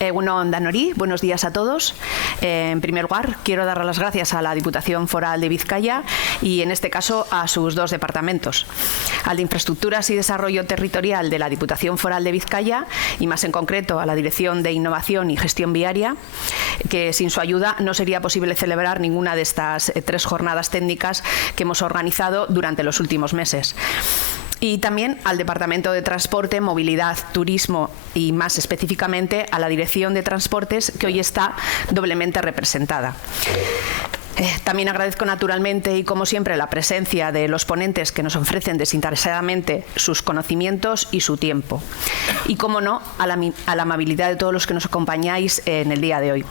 Egunon Danori, buenos días a todos. En primer lugar, quiero dar las gracias a la Diputación Foral de Vizcaya y, en este caso, a sus dos departamentos. Al de Infraestructuras y Desarrollo Territorial de la Diputación Foral de Vizcaya y, más en concreto, a la Dirección de Innovación y Gestión Viaria, que sin su ayuda no sería posible celebrar ninguna de estas 3 jornadas técnicas que hemos organizado durante los últimos meses. Y también al Departamento de Transporte, Movilidad, Turismo y, más específicamente, a la Dirección de Transportes, que hoy está doblemente representada. También agradezco naturalmente y, como siempre, la presencia de los ponentes que nos ofrecen desinteresadamente sus conocimientos y su tiempo. Y, como no, a la amabilidad de todos los que nos acompañáis en el día de hoy.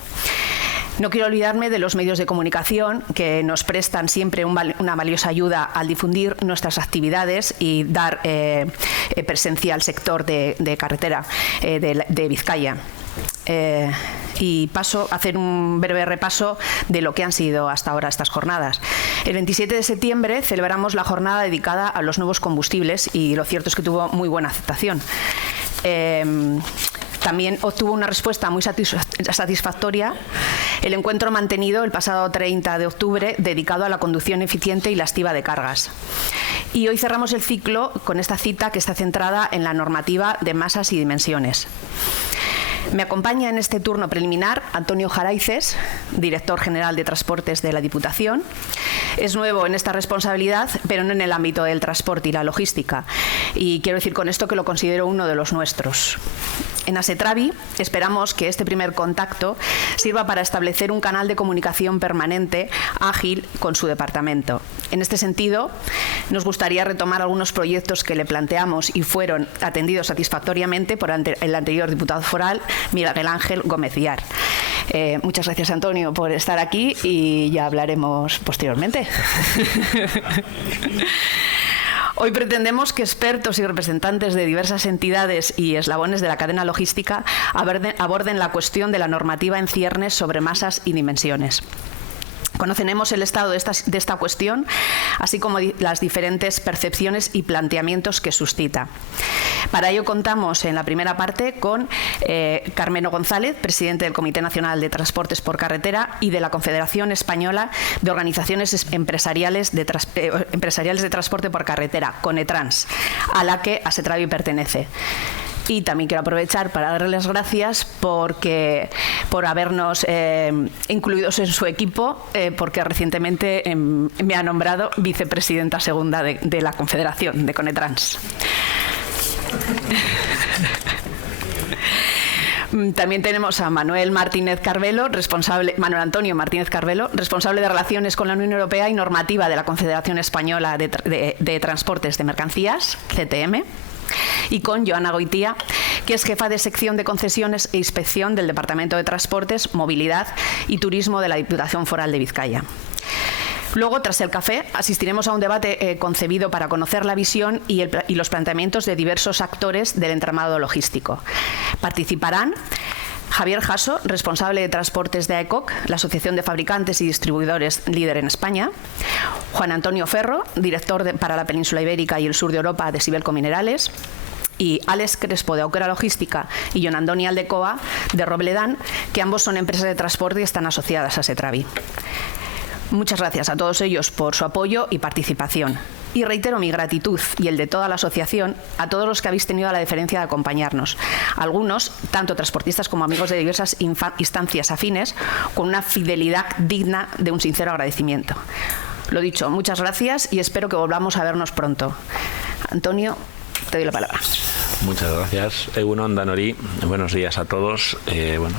No quiero olvidarme de los medios de comunicación que nos prestan siempre una valiosa ayuda al difundir nuestras actividades y dar presencia al sector de carretera de Vizcaya. Y paso a hacer un breve repaso de lo que han sido hasta ahora estas jornadas. El 27 de septiembre celebramos la jornada dedicada a los nuevos combustibles y lo cierto es que tuvo muy buena aceptación. También obtuvo una respuesta muy satisfactoria el encuentro mantenido el pasado 30 de octubre dedicado a la conducción eficiente y lasciva de cargas. Y hoy cerramos el ciclo con esta cita que está centrada en la normativa de masas y dimensiones. Me acompaña en este turno preliminar Antonio Jaraices, director general de Transportes de la Diputación. Es nuevo en esta responsabilidad, pero no en el ámbito del transporte y la logística. Y quiero decir con esto que lo considero uno de los nuestros. En ASETRAVI esperamos que este primer contacto sirva para establecer un canal de comunicación permanente, ágil, con su departamento. En este sentido, nos gustaría retomar algunos proyectos que le planteamos y fueron atendidos satisfactoriamente por el anterior diputado foral, Miguel Ángel Gómez Villar. Muchas gracias, Antonio, por estar aquí y ya hablaremos posteriormente. Hoy pretendemos que expertos y representantes de diversas entidades y eslabones de la cadena logística aborden la cuestión de la normativa en ciernes sobre masas y dimensiones. Conoceremos el estado de esta cuestión, así como las diferentes percepciones y planteamientos que suscita. Para ello contamos en la primera parte con Carmelo González, presidente del Comité Nacional de Transportes por Carretera y de la Confederación Española de Organizaciones Empresariales de Transporte por Carretera, CONETRANS, a la que ASETRAVI pertenece. Y también quiero aprovechar para darles las gracias por habernos incluidos en su equipo, porque recientemente me ha nombrado vicepresidenta segunda de la Confederación de CONETRANS. También tenemos a Manuel Antonio Martínez Carvelo, responsable de Relaciones con la Unión Europea y Normativa de la Confederación Española de Transportes de Mercancías, CTM. Y con Joana Goitía, que es jefa de sección de concesiones e inspección del Departamento de Transportes, Movilidad y Turismo de la Diputación Foral de Vizcaya. Luego, tras el café, asistiremos a un debate concebido para conocer la visión y los planteamientos de diversos actores del entramado logístico. Participarán Javier Jasso, responsable de transportes de AECOC, la Asociación de Fabricantes y Distribuidores líder en España; Juan Antonio Ferro, director para la Península Ibérica y el sur de Europa de Sibelco Minerales; y Alex Crespo, de Auquera Logística, y Jon Andoni Aldecoa, de Robledán, que ambos son empresas de transporte y están asociadas a ASETRAVI. Muchas gracias a todos ellos por su apoyo y participación. Y reitero mi gratitud y el de toda la asociación a todos los que habéis tenido la deferencia de acompañarnos. Algunos, tanto transportistas como amigos de diversas instancias afines, con una fidelidad digna de un sincero agradecimiento. Lo dicho, muchas gracias y espero que volvamos a vernos pronto. Antonio, te doy la palabra. Muchas gracias. Egunon Danori, buenos días a todos.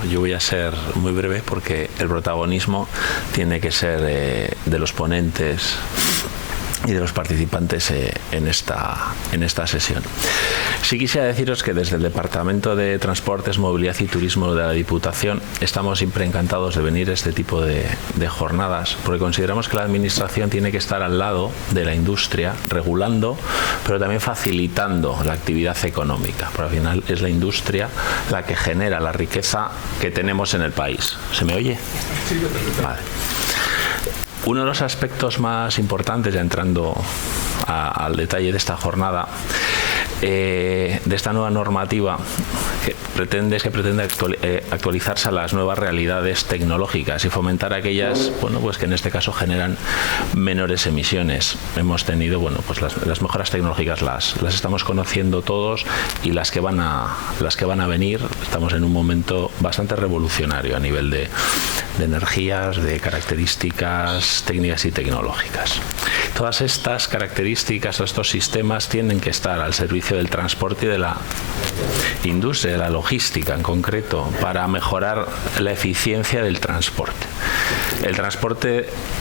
Yo voy a ser muy breve porque el protagonismo tiene que ser de los ponentes y de los participantes en esta sesión. Sí quisiera deciros que desde el Departamento de Transportes, Movilidad y Turismo de la Diputación estamos siempre encantados de venir a este tipo de jornadas, porque consideramos que la Administración tiene que estar al lado de la industria, regulando, pero también facilitando la actividad económica, porque al final es la industria la que genera la riqueza que tenemos en el país. ¿Se me oye? Vale. Uno de los aspectos más importantes, ya entrando al detalle de esta jornada, de esta nueva normativa, que pretende actualizarse a las nuevas realidades tecnológicas y fomentar aquellas, bueno, pues que en este caso generan menores emisiones. Hemos tenido, bueno, pues las mejoras tecnológicas las estamos conociendo todos, y las que van a venir, estamos en un momento bastante revolucionario a nivel de energías, de características técnicas y tecnológicas. Todas estas características, estos sistemas tienen que estar al servicio del transporte y de la industria, de la logística en concreto, para mejorar la eficiencia del transporte. El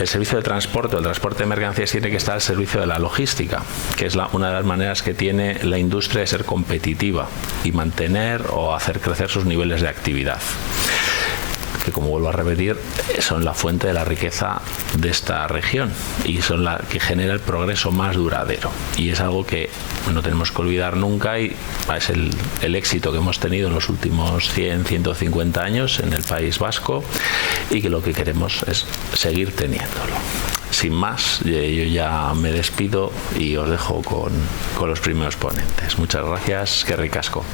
servicio de transporte, el transporte de mercancías tiene que estar al servicio de la logística, que es una de las maneras que tiene la industria de ser competitiva y mantener o hacer crecer sus niveles de actividad, que, como vuelvo a repetir, son la fuente de la riqueza de esta región y son la que genera el progreso más duradero, y es algo que no tenemos que olvidar nunca, y es el éxito que hemos tenido en los últimos 100-150 años en el País Vasco, y que lo que queremos es seguir teniéndolo. Sin más, yo ya me despido y os dejo con los primeros ponentes. Muchas gracias, que ricasco.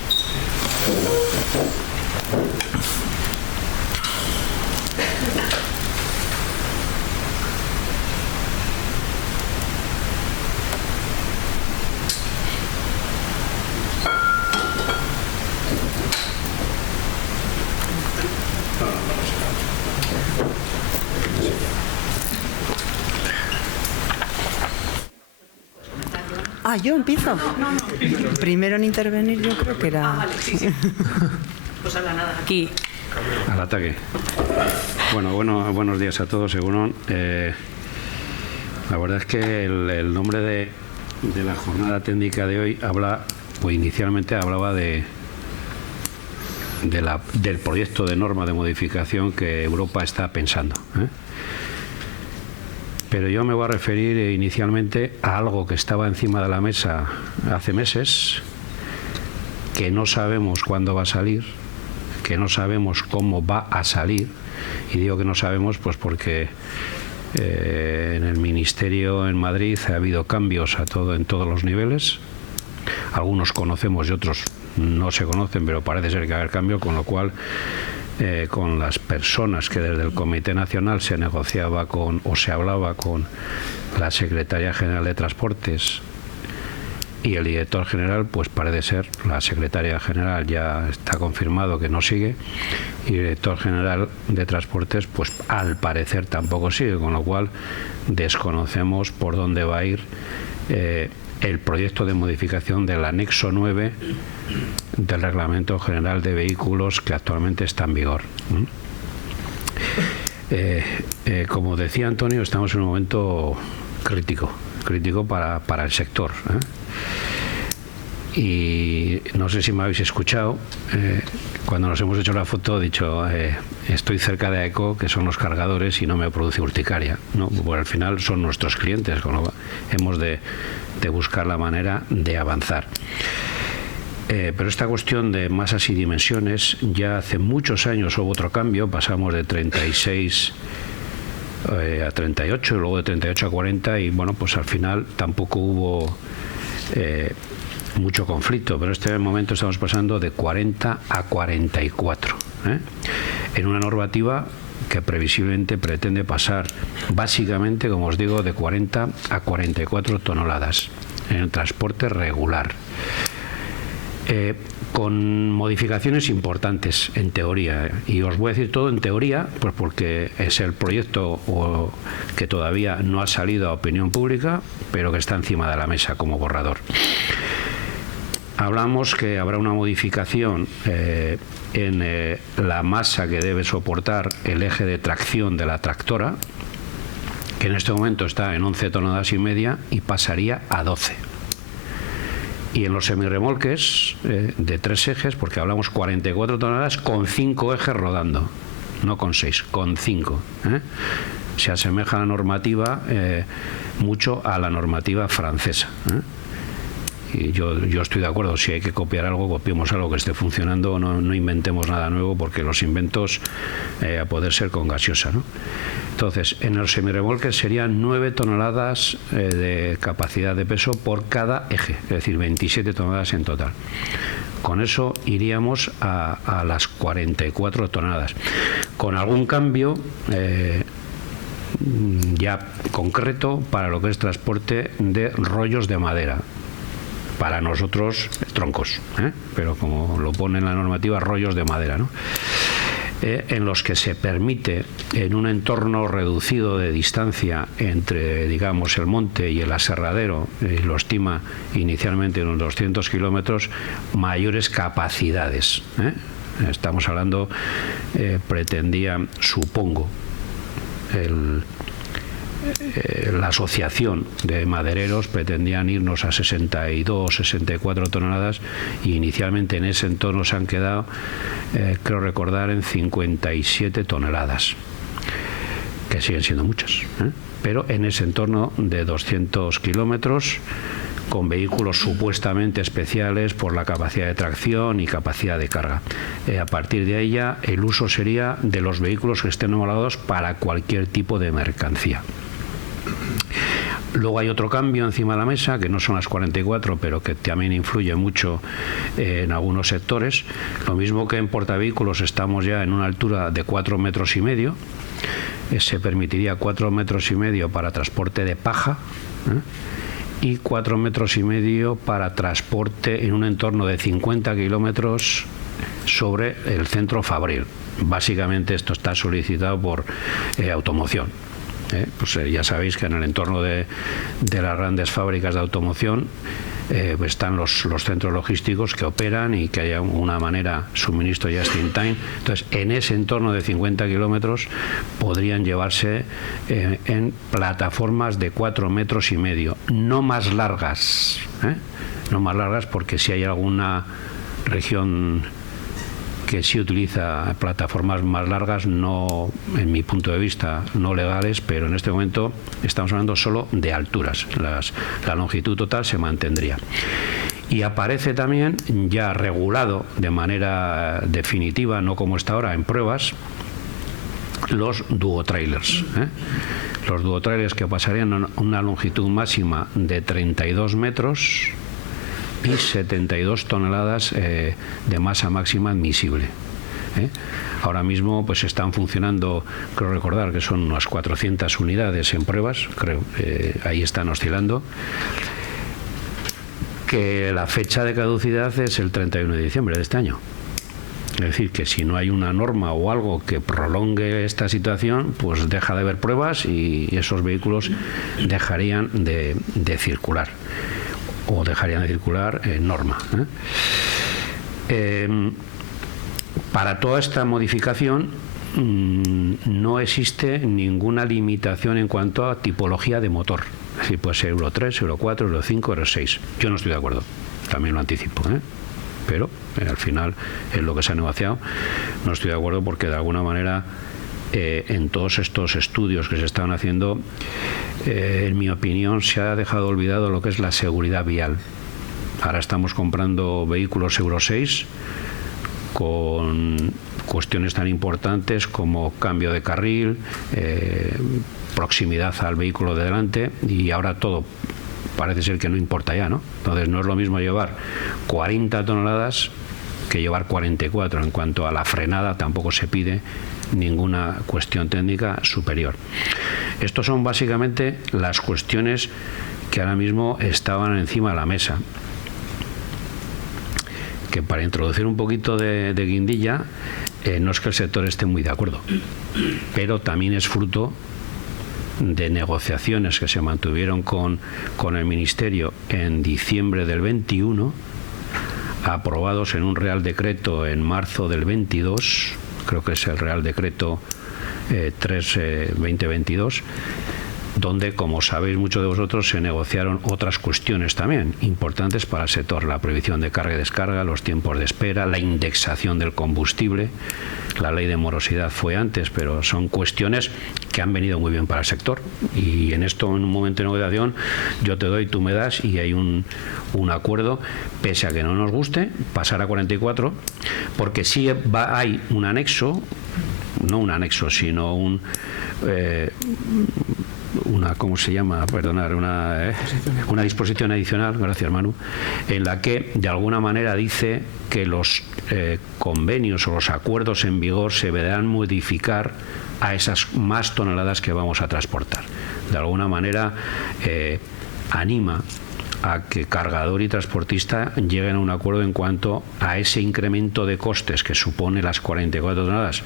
Yo empiezo. Primero en intervenir yo creo que era... Pues habla nada, aquí. Al ataque. Bueno, buenos días a todos, según la verdad es que el nombre de la jornada técnica de hoy inicialmente hablaba del proyecto de norma de modificación que Europa está pensando, Pero yo me voy a referir inicialmente a algo que estaba encima de la mesa hace meses, que no sabemos cuándo va a salir, que no sabemos cómo va a salir, y digo que no sabemos pues porque en el Ministerio en Madrid ha habido cambios en todos los niveles. Algunos conocemos y otros no se conocen, pero parece ser que va a haber cambio, con lo cual con las personas que desde el Comité Nacional se negociaba o se hablaba con la Secretaría General de Transportes y el director general, pues parece ser, la Secretaría General ya está confirmado que no sigue, y el director general de Transportes, pues al parecer tampoco sigue, con lo cual desconocemos por dónde va a ir el proyecto de modificación del anexo 9 del Reglamento General de Vehículos que actualmente está en vigor. Como decía Antonio, estamos en un momento crítico para el sector. Y no sé si me habéis escuchado, cuando nos hemos hecho la foto he dicho estoy cerca de AECO, que son los cargadores, y no me produce urticaria, ¿no? Porque al final son nuestros clientes, con lo cual hemos de buscar la manera de avanzar. Pero esta cuestión de masas y dimensiones, ya hace muchos años hubo otro cambio, pasamos de 36 a 38, luego de 38 a 40, y bueno, pues al final tampoco hubo mucho conflicto, pero en este momento estamos pasando de 40 a 44, en una normativa que previsiblemente pretende pasar básicamente, como os digo, de 40 a 44 toneladas en el transporte regular, con modificaciones importantes en teoría, y os voy a decir todo en teoría, pues porque es el proyecto que todavía no ha salido a opinión pública, pero que está encima de la mesa como borrador. Hablamos que habrá una modificación en la masa que debe soportar el eje de tracción de la tractora, que en este momento está en 11 toneladas y media y pasaría a 12. Y en los semirremolques de 3 ejes, porque hablamos 44 toneladas con 5 ejes rodando, no con 6, con 5. Se asemeja la normativa mucho a la normativa francesa. Y yo estoy de acuerdo, si hay que copiar algo, copiemos algo que esté funcionando, no inventemos nada nuevo, porque los inventos a poder ser con gaseosa, ¿no? Entonces, en los semirremolques serían 9 toneladas de capacidad de peso por cada eje, es decir, 27 toneladas en total. Con eso iríamos a las 44 toneladas. Con algún cambio ya concreto para lo que es transporte de rollos de madera. Para nosotros, troncos, pero como lo pone en la normativa, rollos de madera, ¿no? En los que se permite, en un entorno reducido de distancia entre, digamos, el monte y el aserradero, lo estima inicialmente en unos 200 kilómetros, mayores capacidades. Estamos hablando, pretendía, supongo, la asociación de madereros pretendían irnos a 62, 64 toneladas y inicialmente en ese entorno se han quedado, creo recordar, en 57 toneladas, que siguen siendo muchas, pero en ese entorno de 200 kilómetros, con vehículos supuestamente especiales por la capacidad de tracción y capacidad de carga. A partir de ahí ya el uso sería de los vehículos que estén homologados para cualquier tipo de mercancía. Luego hay otro cambio encima de la mesa, que no son las 44, pero que también influye mucho en algunos sectores. Lo mismo que en portavehículos estamos ya en una altura de 4,5 metros. Se permitiría 4,5 metros para transporte de paja, y 4,5 metros para transporte en un entorno de 50 kilómetros sobre el centro fabril. Básicamente esto está solicitado por automoción. Pues ya sabéis que en el entorno de las grandes fábricas de automoción están los centros logísticos que operan y que haya una manera suministro just in time. Entonces, en ese entorno de 50 kilómetros podrían llevarse en plataformas de 4,5 metros, no más largas, no más largas, porque si hay alguna región que sí utiliza plataformas más largas, no, en mi punto de vista, no legales, pero en este momento estamos hablando solo de alturas. La longitud total se mantendría. Y aparece también ya regulado de manera definitiva, no como está ahora en pruebas, los duotrailers. Los duotrailers que pasarían a una longitud máxima de 32 metros y 72 toneladas de masa máxima admisible. Ahora mismo pues están funcionando, creo recordar que son unas 400 unidades en pruebas, creo, ahí están oscilando, que la fecha de caducidad es el 31 de diciembre de este año. Es decir, que si no hay una norma o algo que prolongue esta situación, pues deja de haber pruebas y esos vehículos dejarían de circular. O dejarían de circular norma. Para toda esta modificación no existe ninguna limitación en cuanto a tipología de motor. Es decir, puede ser Euro 3, Euro 4, Euro 5, Euro 6. Yo no estoy de acuerdo, también lo anticipo, pero al final es lo que se ha negociado. No estoy de acuerdo porque de alguna manera en todos estos estudios que se estaban haciendo, en mi opinión, se ha dejado olvidado lo que es la seguridad vial. Ahora estamos comprando vehículos Euro 6 con cuestiones tan importantes como cambio de carril, proximidad al vehículo de delante, y ahora todo parece ser que no importa ya, ¿no? Entonces no es lo mismo llevar 40 toneladas que llevar 44. En cuanto a la frenada, tampoco se pide ninguna cuestión técnica superior. Estos son básicamente las cuestiones que ahora mismo estaban encima de la mesa, que para introducir un poquito de guindilla, no es que el sector esté muy de acuerdo, pero también es fruto de negociaciones que se mantuvieron con el Ministerio en diciembre del 21, aprobados en un Real Decreto en marzo del 22, creo que es el Real Decreto 3/2022, donde, como sabéis muchos de vosotros, se negociaron otras cuestiones también importantes para el sector: la prohibición de carga y descarga, los tiempos de espera, la indexación del combustible. La ley de morosidad fue antes, pero son cuestiones que han venido muy bien para el sector, y en esto, en un momento de negociación, yo te doy, tú me das, y hay un acuerdo, pese a que no nos guste pasar a 44, porque sí hay un anexo, no un anexo, sino una ¿cómo se llama? Perdonar, una disposición adicional, gracias Manu, en la que de alguna manera dice que los convenios o los acuerdos en vigor se deberán modificar a esas más toneladas que vamos a transportar. De alguna manera anima a que cargador y transportista lleguen a un acuerdo en cuanto a ese incremento de costes que supone las 44 toneladas.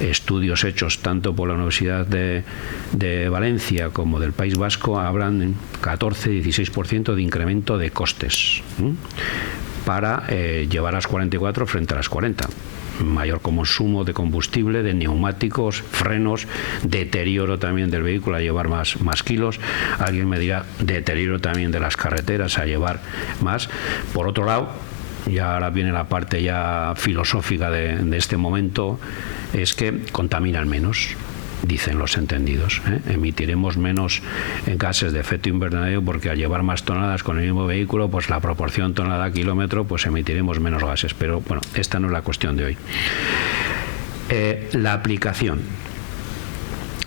Estudios hechos tanto por la Universidad de Valencia como del País Vasco hablan de 14-16% de incremento de costes para llevar las 44 frente a las 40. Mayor consumo de combustible, de neumáticos, frenos, deterioro también del vehículo a llevar más kilos. Alguien me dirá, deterioro también de las carreteras a llevar más. Por otro lado, ya ahora viene la parte ya filosófica de este momento, es que contaminan menos, dicen los entendidos. Emitiremos menos gases de efecto invernadero porque al llevar más toneladas con el mismo vehículo, pues la proporción tonelada-kilómetro, pues emitiremos menos gases. Pero bueno, esta no es la cuestión de hoy. La aplicación.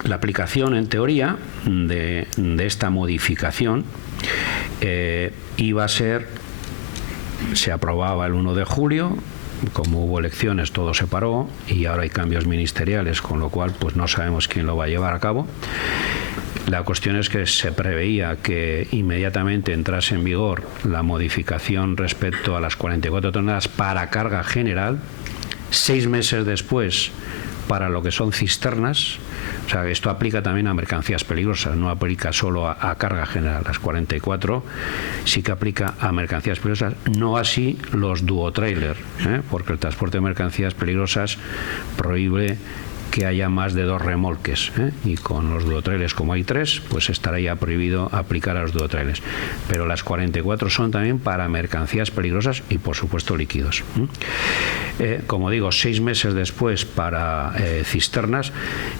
La aplicación, en teoría, de esta modificación iba a ser, se aprobaba el 1 de julio, como hubo elecciones todo se paró y ahora hay cambios ministeriales, con lo cual pues no sabemos quién lo va a llevar a cabo. La cuestión es que se preveía que inmediatamente entrase en vigor la modificación respecto a las 44 toneladas para carga general, 6 meses después para lo que son cisternas. O sea, esto aplica también a mercancías peligrosas, no aplica solo a carga general. Las 44 sí que aplica a mercancías peligrosas, no así los duotrailer, porque el transporte de mercancías peligrosas prohíbe que haya más de 2 remolques, y con los duotrailers, como hay 3, pues estará ya prohibido aplicar a los duotrailers. Pero las 44 son también para mercancías peligrosas y por supuesto líquidos. Como digo, 6 meses después para cisternas.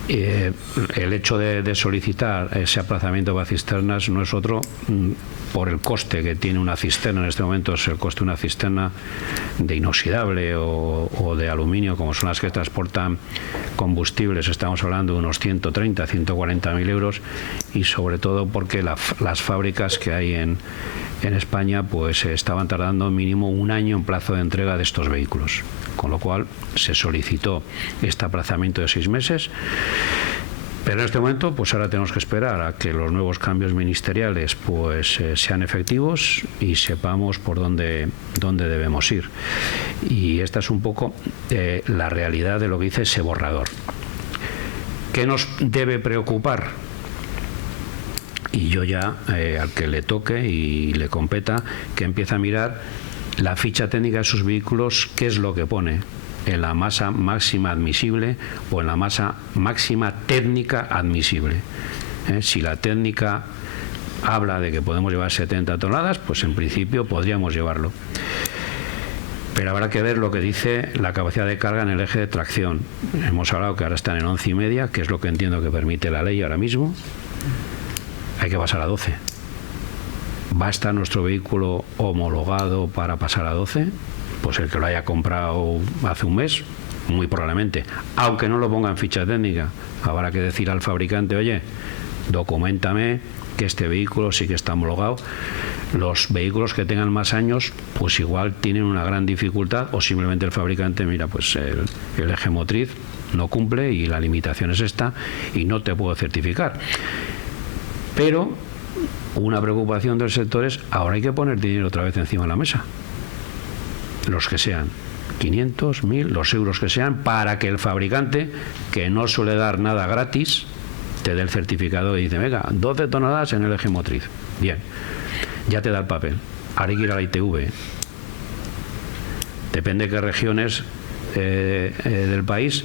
El hecho de solicitar ese aplazamiento para cisternas no es otro por el coste que tiene una cisterna. En este momento es el coste de una cisterna de inoxidable o de aluminio, como son las que transportan combustibles. Estamos hablando de unos 130, 140.000 euros, y sobre todo porque las fábricas que hay en España pues estaban tardando mínimo 1 año en plazo de entrega de estos vehículos, con lo cual se solicitó este aplazamiento de 6 meses. Pero en este momento, pues ahora tenemos que esperar a que los nuevos cambios ministeriales pues sean efectivos y sepamos por dónde debemos ir. Y esta es un poco la realidad de lo que dice ese borrador. ¿Qué nos debe preocupar? Y yo ya, al que le toque y le competa, que empiece a mirar la ficha técnica de sus vehículos, qué es lo que pone en la masa máxima admisible o en la masa máxima técnica admisible. Si la técnica habla de que podemos llevar 70 toneladas, pues en principio podríamos llevarlo. Pero habrá que ver lo que dice la capacidad de carga en el eje de tracción. Hemos hablado que ahora están en 11,5, que es lo que entiendo que permite la ley ahora mismo. Hay que pasar a 12. ¿Va a estar nuestro vehículo homologado para pasar a 12? Pues el que lo haya comprado hace un mes, muy probablemente, aunque no lo ponga en ficha técnica, habrá que decir al fabricante, oye, documentame que este vehículo sí que está homologado. Los vehículos que tengan más años, pues igual tienen una gran dificultad, o simplemente el fabricante, mira, pues el eje motriz no cumple y la limitación es esta y no te puedo certificar. Pero una preocupación del sector es, ahora hay que poner dinero otra vez encima de la mesa. Los que sean, 500, 1.000, los euros que sean, para que el fabricante, que no suele dar nada gratis, te dé el certificado y dice, venga, 12 toneladas en el eje motriz. Bien, ya te da el papel. Ahora hay que ir a la ITV. Depende de qué regiones del país,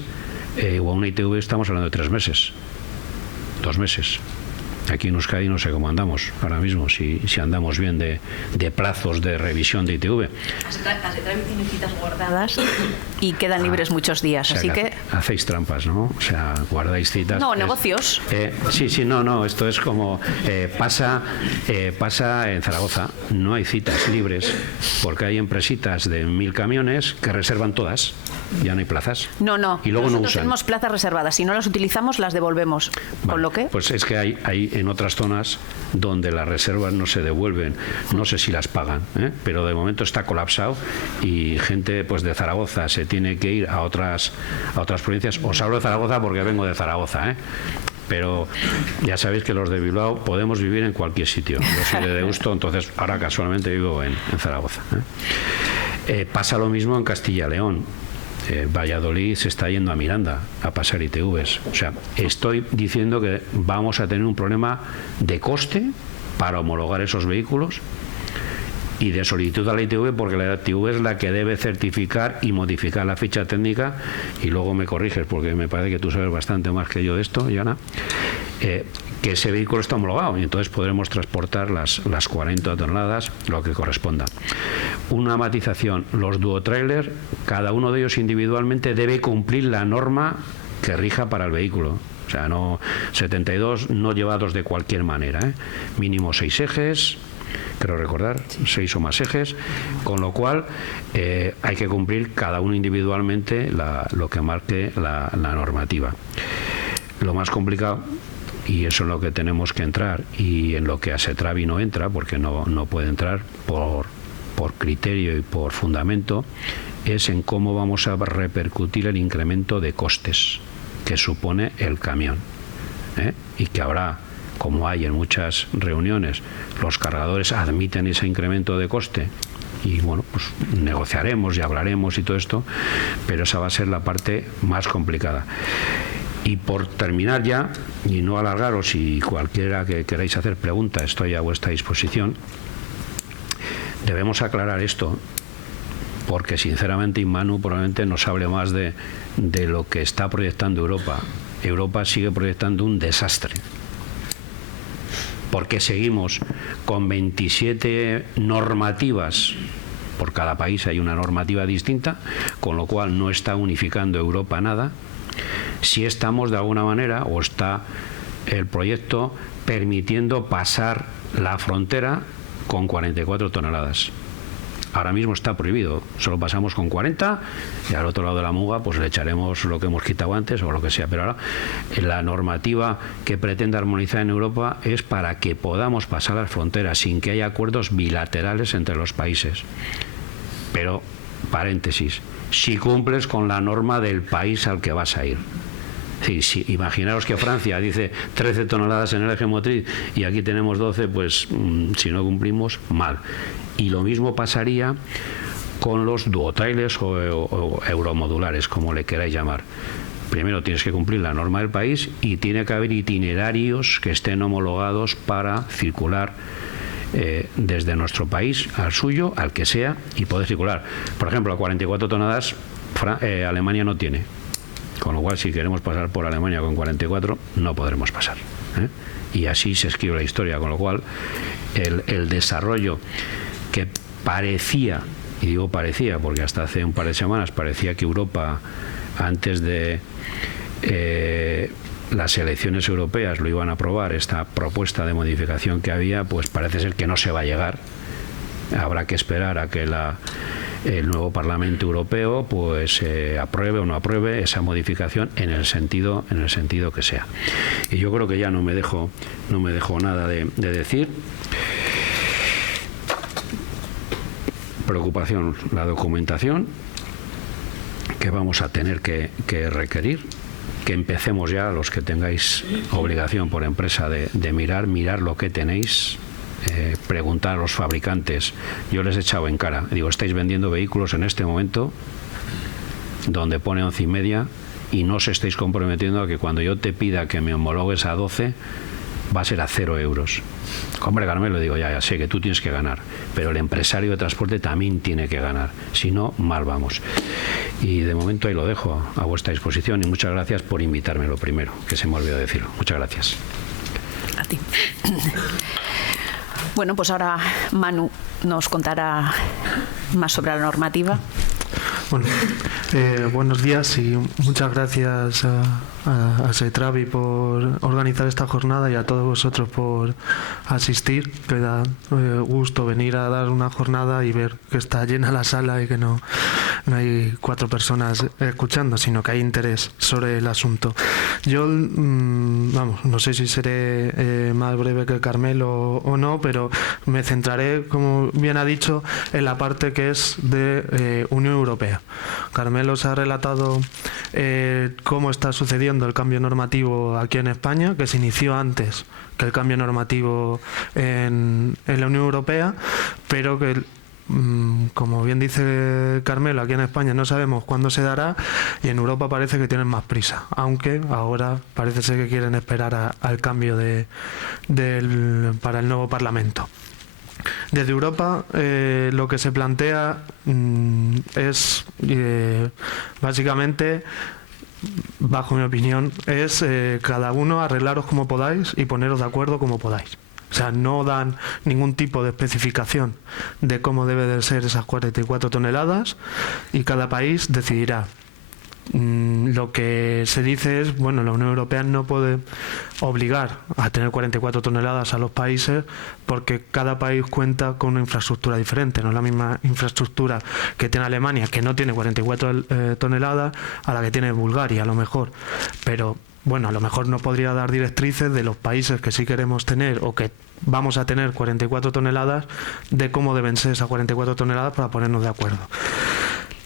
o a una ITV estamos hablando de 3 meses, 2 meses. Aquí en Euskadi no sé cómo andamos ahora mismo, si andamos bien de plazos de revisión de ITV. Asetravi tiene citas guardadas y quedan libres muchos días, o sea, así que... Hacéis trampas, ¿no? O sea, guardáis citas. No, negocios. Sí, no, esto es como... pasa en Zaragoza, no hay citas libres, porque hay empresitas de 1.000 camiones que reservan todas. ya no hay plazas. No. Y luego nosotros no usan. tenemos plazas reservadas. Si no las utilizamos, las devolvemos. Vale, ¿Con lo que? pues es que hay en otras zonas donde las reservas no se devuelven. No sé si las pagan, pero de momento está colapsado y gente pues de Zaragoza se tiene que ir a otras provincias. Os hablo de Zaragoza porque vengo de Zaragoza, pero ya sabéis que los de Bilbao podemos vivir en cualquier sitio. Yo soy de Deusto, entonces ahora casualmente vivo en Zaragoza. Pasa lo mismo en Castilla y León. Valladolid se está yendo a Miranda a pasar ITVs. O sea, estoy diciendo que vamos a tener un problema de coste para homologar esos vehículos y de solicitud a la ITV, porque la ITV es la que debe certificar y modificar la ficha técnica, y luego me corriges porque me parece que tú sabes bastante más que yo de esto, Yana, que ese vehículo está homologado y entonces podremos transportar las 40 toneladas, lo que corresponda. Una matización: los duotrailer, cada uno de ellos individualmente debe cumplir la norma que rija para el vehículo. O sea, no 72 no llevados de cualquier manera, mínimo 6 ejes, creo recordar, 6 o más ejes, con lo cual hay que cumplir cada uno individualmente lo que marque la normativa. Lo más complicado, y eso es lo que tenemos que entrar, y en lo que ASETRAVI no entra, porque no puede entrar por criterio y por fundamento, es en cómo vamos a repercutir el incremento de costes que supone el camión, y que habrá, como hay en muchas reuniones, los cargadores admiten ese incremento de coste y bueno, pues negociaremos y hablaremos y todo esto, pero esa va a ser la parte más complicada. Y por terminar ya, y no alargaros, y cualquiera que queráis hacer pregunta, estoy a vuestra disposición, debemos aclarar esto, porque sinceramente Inmanu probablemente nos hable más de lo que está proyectando Europa. Europa sigue proyectando un desastre, porque seguimos con 27 normativas. Por cada país hay una normativa distinta, con lo cual no está unificando Europa nada. Si estamos de alguna manera, o está el proyecto permitiendo pasar la frontera con 44 toneladas. Ahora mismo está prohibido, solo pasamos con 40 y al otro lado de la muga pues le echaremos lo que hemos quitado antes o lo que sea. Pero ahora la normativa que pretende armonizar en Europa es para que podamos pasar las fronteras sin que haya acuerdos bilaterales entre los países. Pero, paréntesis, si cumples con la norma del país al que vas a ir. Sí, imaginaros que Francia dice 13 toneladas en el eje motriz y aquí tenemos 12, pues si no cumplimos, mal. Y lo mismo pasaría con los duotrailers o euromodulares, como le queráis llamar. Primero tienes que cumplir la norma del país y tiene que haber itinerarios que estén homologados para circular desde nuestro país al suyo, al que sea, y poder circular. Por ejemplo, a 44 toneladas Alemania no tiene. Con lo cual, si queremos pasar por Alemania con 44, no podremos pasar. Y así se escribe la historia, con lo cual el desarrollo que parecía, y digo parecía porque hasta hace un par de semanas parecía que Europa, antes de las elecciones europeas, lo iban a aprobar, esta propuesta de modificación que había, pues parece ser que no se va a llegar. Habrá que esperar a que el nuevo Parlamento Europeo pues apruebe o no apruebe esa modificación en el sentido que sea. Y yo creo que ya no me dejo nada de decir. Preocupación, la documentación que vamos a tener que requerir, que empecemos ya, los que tengáis obligación por empresa de mirar lo que tenéis. Preguntar a los fabricantes. Yo les he echado en cara, digo, estáis vendiendo vehículos en este momento donde pone 11,5 y no os estáis comprometiendo a que cuando yo te pida que me homologues a 12 va a ser a 0 euros. Hombre, Carmelo, digo, ya sé que tú tienes que ganar, pero el empresario de transporte también tiene que ganar, si no, mal vamos. Y de momento ahí lo dejo a vuestra disposición y muchas gracias por invitarme, lo primero, que se me olvidó decirlo. Muchas gracias. A ti. Bueno, pues ahora Manu nos contará más sobre la normativa. Bueno, buenos días y muchas gracias a Setravi por organizar esta jornada y a todos vosotros por asistir, que da gusto venir a dar una jornada y ver que está llena la sala y que no hay 4 personas escuchando, sino que hay interés sobre el asunto. Yo, no sé si seré más breve que Carmelo o no, pero me centraré, como bien ha dicho, en la parte que es de Unión Europea. Carmelo se ha relatado cómo está sucediendo el cambio normativo aquí en España, que se inició antes que el cambio normativo en la Unión Europea, pero que, como bien dice Carmelo, aquí en España no sabemos cuándo se dará y en Europa parece que tienen más prisa, aunque ahora parece ser que quieren esperar al cambio para el nuevo Parlamento. Desde Europa lo que se plantea es básicamente, bajo mi opinión, es cada uno arreglaros como podáis y poneros de acuerdo como podáis. O sea, no dan ningún tipo de especificación de cómo debe de ser esas 44 toneladas y cada país decidirá. Lo que se dice es, bueno, la Unión Europea no puede obligar a tener 44 toneladas a los países porque cada país cuenta con una infraestructura diferente. No es la misma infraestructura que tiene Alemania, que no tiene 44 toneladas, a la que tiene Bulgaria, a lo mejor. Pero, bueno, a lo mejor no podría dar directrices de los países que sí queremos tener o que vamos a tener 44 toneladas, de cómo deben ser esas 44 toneladas para ponernos de acuerdo.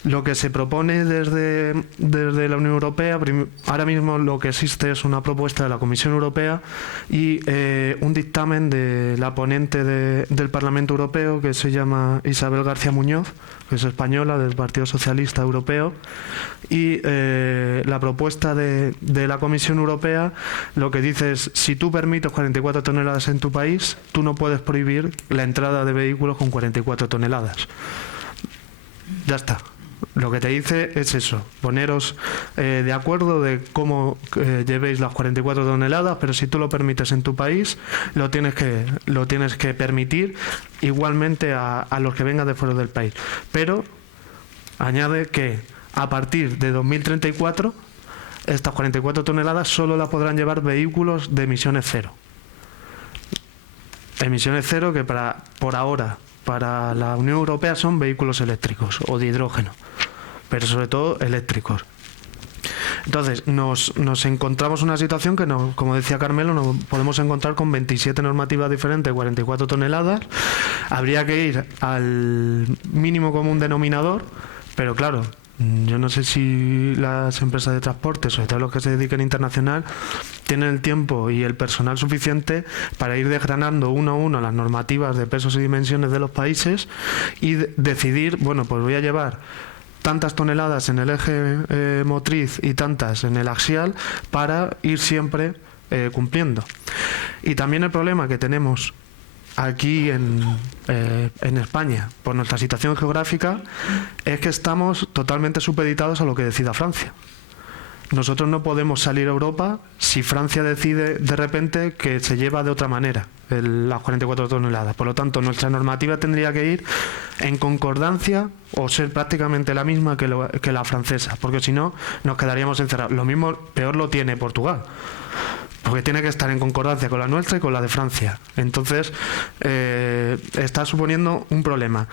Lo que se propone desde la Unión Europea, ahora mismo lo que existe es una propuesta de la Comisión Europea y un dictamen de la ponente del Parlamento Europeo, que se llama Isabel García Muñoz, que es española, del Partido Socialista Europeo, y la propuesta de la Comisión Europea lo que dice es: si tú permites 44 toneladas en tu país, tú no puedes prohibir la entrada de vehículos con 44 toneladas. Ya está. Lo que te dice es eso, poneros de acuerdo de cómo llevéis las 44 toneladas, pero si tú lo permites en tu país, lo tienes que permitir igualmente a los que vengan de fuera del país. Pero añade que a partir de 2034, estas 44 toneladas solo las podrán llevar vehículos de emisiones cero. Emisiones cero que por ahora para la Unión Europea son vehículos eléctricos o de hidrógeno, pero sobre todo eléctricos. Entonces nos encontramos una situación que, como decía Carmelo, nos podemos encontrar con 27 normativas diferentes, 44 toneladas. Habría que ir al mínimo común denominador, pero claro, yo no sé si las empresas de transporte, sobre todo los que se dediquen internacional, tienen el tiempo y el personal suficiente para ir desgranando uno a uno las normativas de pesos y dimensiones de los países y decidir, bueno, pues voy a llevar tantas toneladas en el eje motriz y tantas en el axial para ir siempre cumpliendo. Y también el problema que tenemos aquí en España, por nuestra situación geográfica, es que estamos totalmente supeditados a lo que decida Francia. Nosotros no podemos salir a Europa si Francia decide de repente que se lleva de otra manera las 44 toneladas. Por lo tanto, nuestra normativa tendría que ir en concordancia o ser prácticamente la misma que la francesa, porque si no nos quedaríamos encerrados. Lo mismo, peor lo tiene Portugal, porque tiene que estar en concordancia con la nuestra y con la de Francia. Entonces, está suponiendo un problema.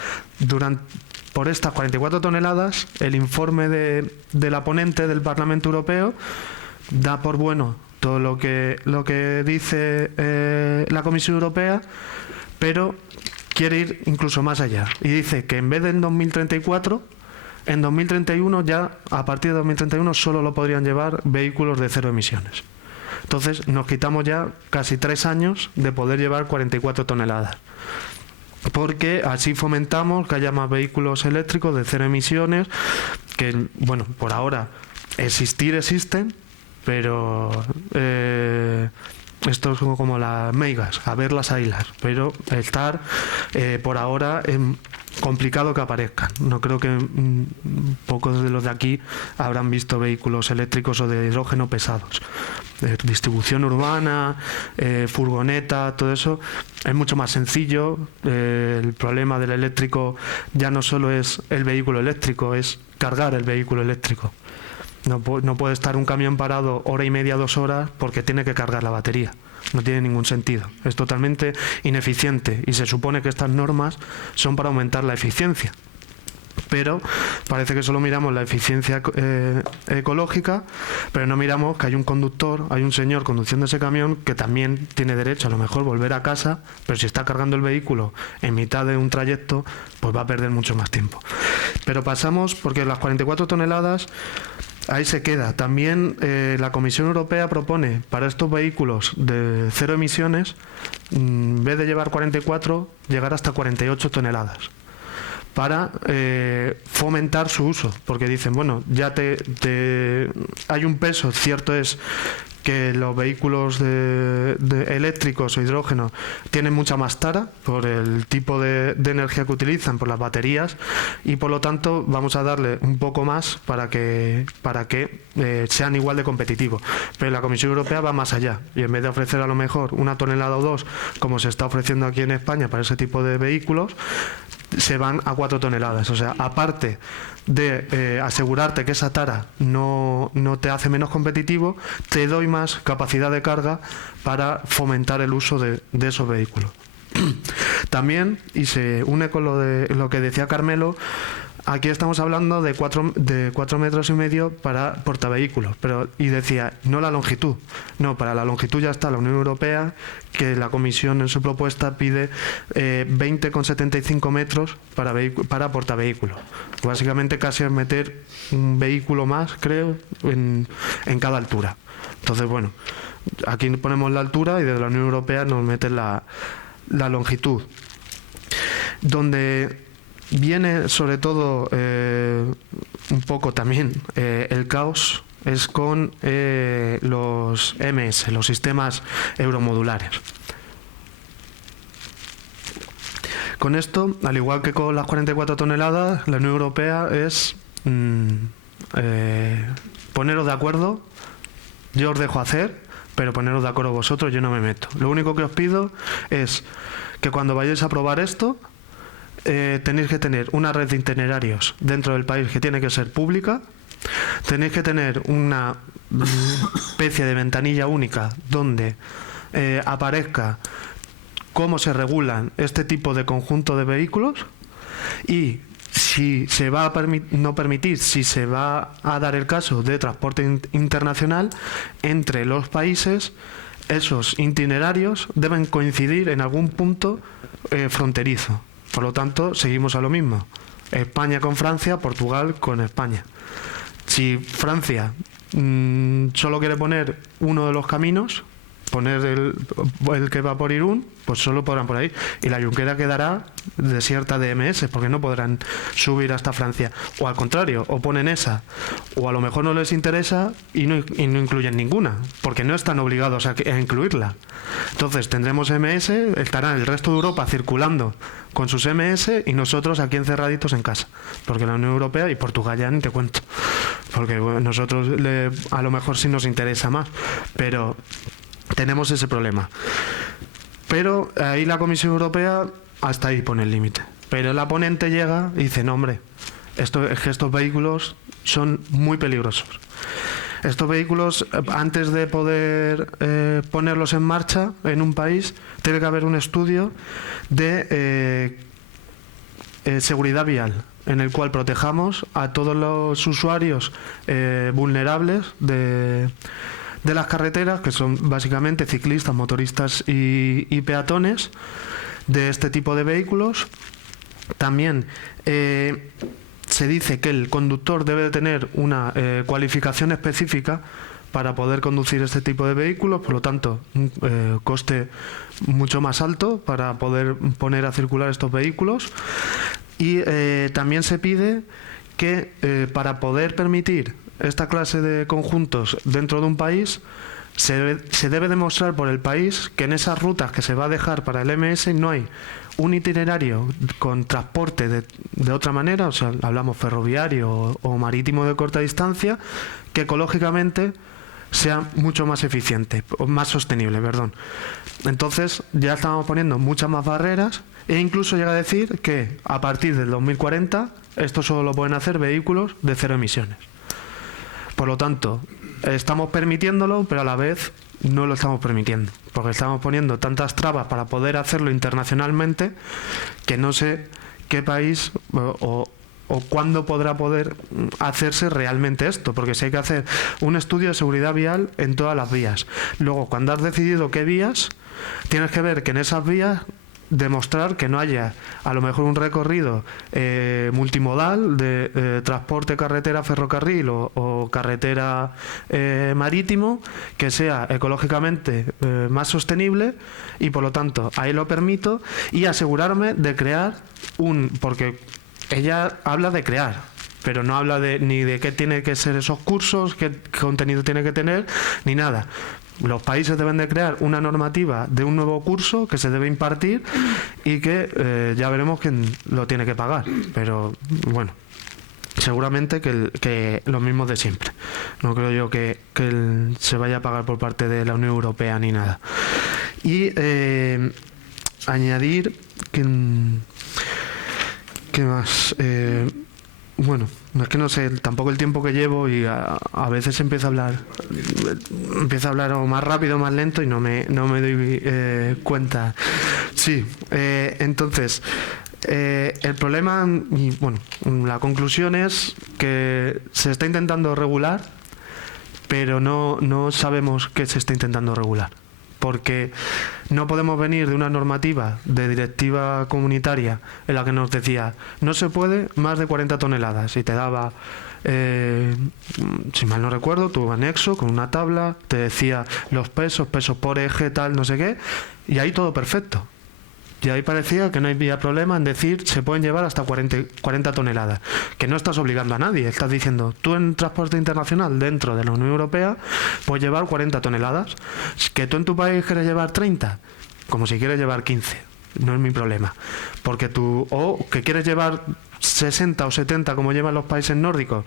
Por estas 44 toneladas, el informe de la ponente del Parlamento Europeo da por bueno todo lo que dice la Comisión Europea, pero quiere ir incluso más allá. Y dice que en vez de en 2034, en 2031 ya, a partir de 2031, solo lo podrían llevar vehículos de cero emisiones. Entonces nos quitamos ya casi 3 años de poder llevar 44 toneladas. Porque así fomentamos que haya más vehículos eléctricos de cero emisiones, que, bueno, por ahora existen, pero esto es como las meigas, a ver las ailas, pero estar por ahora complicado que aparezcan. No creo que pocos de los de aquí habrán visto vehículos eléctricos o de hidrógeno pesados. Distribución urbana, furgoneta, todo eso es mucho más sencillo. El problema del eléctrico ya no solo es el vehículo eléctrico, es cargar el vehículo eléctrico. No puede estar un camión parado hora y media, 2 horas, porque tiene que cargar la batería. No tiene ningún sentido. Es totalmente ineficiente y se supone que estas normas son para aumentar la eficiencia. Pero parece que solo miramos la eficiencia ecológica, pero no miramos que hay un conductor, hay un señor conduciendo ese camión que también tiene derecho a lo mejor volver a casa, pero si está cargando el vehículo en mitad de un trayecto, pues va a perder mucho más tiempo. Pero pasamos, porque las 44 toneladas... ahí se queda. También la Comisión Europea propone para estos vehículos de 0 emisiones, en vez de llevar 44, llegar hasta 48 toneladas. Para fomentar su uso, porque dicen, bueno, ya hay un peso, cierto es que los vehículos eléctricos o hidrógeno tienen mucha más tara por el tipo de energía que utilizan, por las baterías, y por lo tanto vamos a darle un poco más para que sean igual de competitivos. Pero la Comisión Europea va más allá, y en vez de ofrecer a lo mejor 1 tonelada o 2, como se está ofreciendo aquí en España para ese tipo de vehículos, se van a 4 toneladas. O sea, aparte de asegurarte que esa tara no te hace menos competitivo, te doy más capacidad de carga para fomentar el uso de esos vehículos. También, y se une con lo que decía Carmelo, aquí estamos hablando de 4 metros y medio para portavehículos, y decía, no la longitud. No, para la longitud ya está la Unión Europea, que la Comisión en su propuesta pide 20,75 metros para portavehículos. Básicamente casi es meter un vehículo más, creo, en cada altura. Entonces, bueno, aquí ponemos la altura y desde la Unión Europea nos meten la longitud. Donde viene sobre todo un poco también el caos es con los MS, los sistemas euromodulares. Con esto, al igual que con las 44 toneladas, la Unión Europea es poneros de acuerdo, yo os dejo hacer, pero poneros de acuerdo vosotros, yo no me meto. Lo único que os pido es que cuando vayáis a aprobar esto, tenéis que tener una red de itinerarios dentro del país que tiene que ser pública, tenéis que tener una especie de ventanilla única donde aparezca cómo se regulan este tipo de conjunto de vehículos, y si se va a permitir, si se va a dar el caso de transporte internacional entre los países, esos itinerarios deben coincidir en algún punto fronterizo. Por lo tanto, seguimos a lo mismo. España con Francia, Portugal con España. Si Francia solo quiere poner uno de los caminos, poner el que va por Irún, pues solo podrán por ahí. Y la Junquera quedará desierta de MS, porque no podrán subir hasta Francia. O al contrario, o ponen esa, o a lo mejor no les interesa y no incluyen ninguna, porque no están obligados a incluirla. Entonces tendremos MS, estará el resto de Europa circulando con sus MS y nosotros aquí encerraditos en casa, porque la Unión Europea y Portugal ya ni te cuento, porque bueno, nosotros a lo mejor sí nos interesa más, pero tenemos ese problema. Pero ahí la Comisión Europea hasta ahí pone el límite, pero la ponente llega y dice, no hombre, es que estos vehículos son muy peligrosos. Estos vehículos, antes de poder ponerlos en marcha en un país, tiene que haber un estudio de seguridad vial, en el cual protejamos a todos los usuarios vulnerables de las carreteras, que son básicamente ciclistas, motoristas y peatones, de este tipo de vehículos. También se dice que el conductor debe de tener una cualificación específica para poder conducir este tipo de vehículos, por lo tanto, un coste mucho más alto para poder poner a circular estos vehículos. Y también se pide que para poder permitir esta clase de conjuntos dentro de un país, se debe demostrar por el país que en esas rutas que se va a dejar para el MS no hay un itinerario con transporte de otra manera, o sea, hablamos ferroviario o marítimo de corta distancia, que ecológicamente sea mucho más eficiente, o más sostenible, perdón. Entonces ya estamos poniendo muchas más barreras, e incluso llega a decir que a partir del 2040 esto solo lo pueden hacer vehículos de 0 emisiones. Por lo tanto, estamos permitiéndolo, pero a la vez no lo estamos permitiendo, porque estamos poniendo tantas trabas para poder hacerlo internacionalmente que no sé qué país o cuándo podrá poder hacerse realmente esto, porque si hay que hacer un estudio de seguridad vial en todas las vías. Luego, cuando has decidido qué vías, tienes que ver que en esas vías demostrar que no haya a lo mejor un recorrido multimodal de transporte carretera ferrocarril o carretera marítimo que sea ecológicamente más sostenible, y por lo tanto ahí lo permito, y asegurarme de crear porque ella habla de crear, pero no habla ni de qué tiene que ser esos cursos, qué contenido tiene que tener, ni nada. Los países deben de crear una normativa de un nuevo curso que se debe impartir y que ya veremos quién lo tiene que pagar. Pero bueno, seguramente que lo mismo de siempre. No creo yo que se vaya a pagar por parte de la Unión Europea ni nada. Y añadir que... ¿Qué más? Bueno, es que no sé tampoco el tiempo que llevo, y a veces empiezo a hablar o más rápido o más lento y no me doy cuenta. Sí, entonces el problema, y bueno, la conclusión es que se está intentando regular, pero no sabemos qué se está intentando regular. Porque no podemos venir de una normativa de directiva comunitaria en la que nos decía no se puede más de 40 toneladas y te daba, si mal no recuerdo, tu anexo con una tabla, te decía los pesos por eje, tal, no sé qué, y ahí todo perfecto. Y ahí parecía que no había problema en decir se pueden llevar hasta 40 toneladas. Que no estás obligando a nadie. Estás diciendo, tú en transporte internacional dentro de la Unión Europea puedes llevar 40 toneladas. Que tú en tu país quieres llevar 30, como si quieres llevar 15. No es mi problema. Porque o que quieres llevar 60 o 70 como llevan los países nórdicos,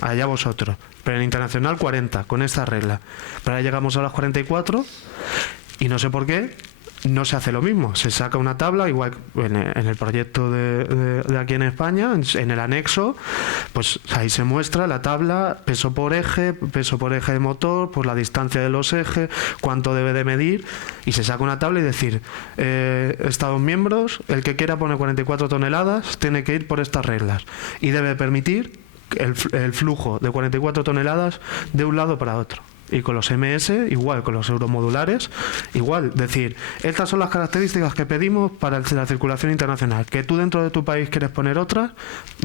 allá vosotros. Pero en internacional 40, con esta regla. Pero ahora llegamos a las 44 y no sé por qué no se hace lo mismo. Se saca una tabla, igual en el proyecto de aquí en España, en el anexo, pues ahí se muestra la tabla, peso por eje de motor, pues la distancia de los ejes, cuánto debe de medir, y se saca una tabla y decir, Estados miembros, el que quiera poner 44 toneladas tiene que ir por estas reglas y debe permitir el flujo de 44 toneladas de un lado para otro. Y con los MS, igual, con los euromodulares, igual. Decir, estas son las características que pedimos para la circulación internacional. Que tú dentro de tu país quieres poner otras,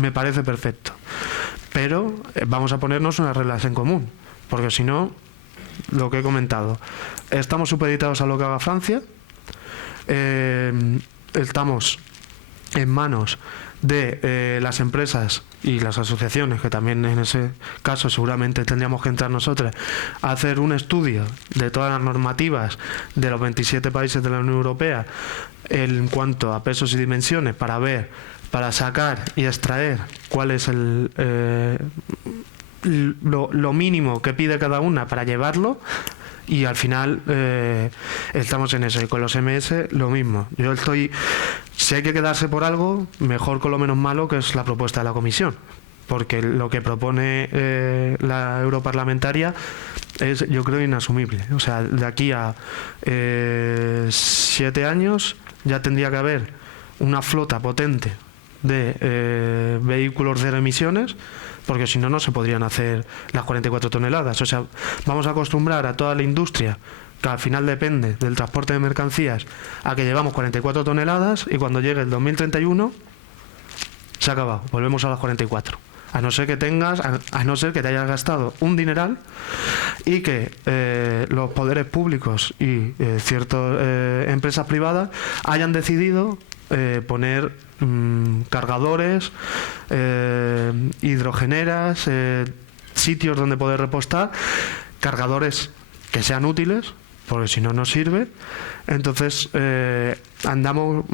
me parece perfecto. Pero vamos a ponernos unas reglas en común. Porque si no, lo que he comentado, estamos supeditados a lo que haga Francia, estamos en manos de las empresas y las asociaciones, que también en ese caso seguramente tendríamos que entrar nosotras a hacer un estudio de todas las normativas de los 27 países de la Unión Europea en cuanto a pesos y dimensiones, para sacar y extraer cuál es lo mínimo que pide cada una para llevarlo. Y al final estamos en eso. Y con los MS lo mismo. Si hay que quedarse por algo, mejor con lo menos malo, que es la propuesta de la Comisión, porque lo que propone la europarlamentaria es, yo creo, inasumible. O sea, de aquí a 7 años ya tendría que haber una flota potente de vehículos cero emisiones, porque si no, no se podrían hacer las 44 toneladas. O sea, vamos a acostumbrar a toda la industria, que al final depende del transporte de mercancías, a que llevamos 44 toneladas y cuando llegue el 2031 se ha acabado, volvemos a las 44. A no ser que te hayas gastado un dineral y que los poderes públicos y ciertas empresas privadas hayan decidido poner cargadores, hidrogeneras, sitios donde poder repostar, cargadores que sean útiles, porque si no, no sirve. Entonces andamos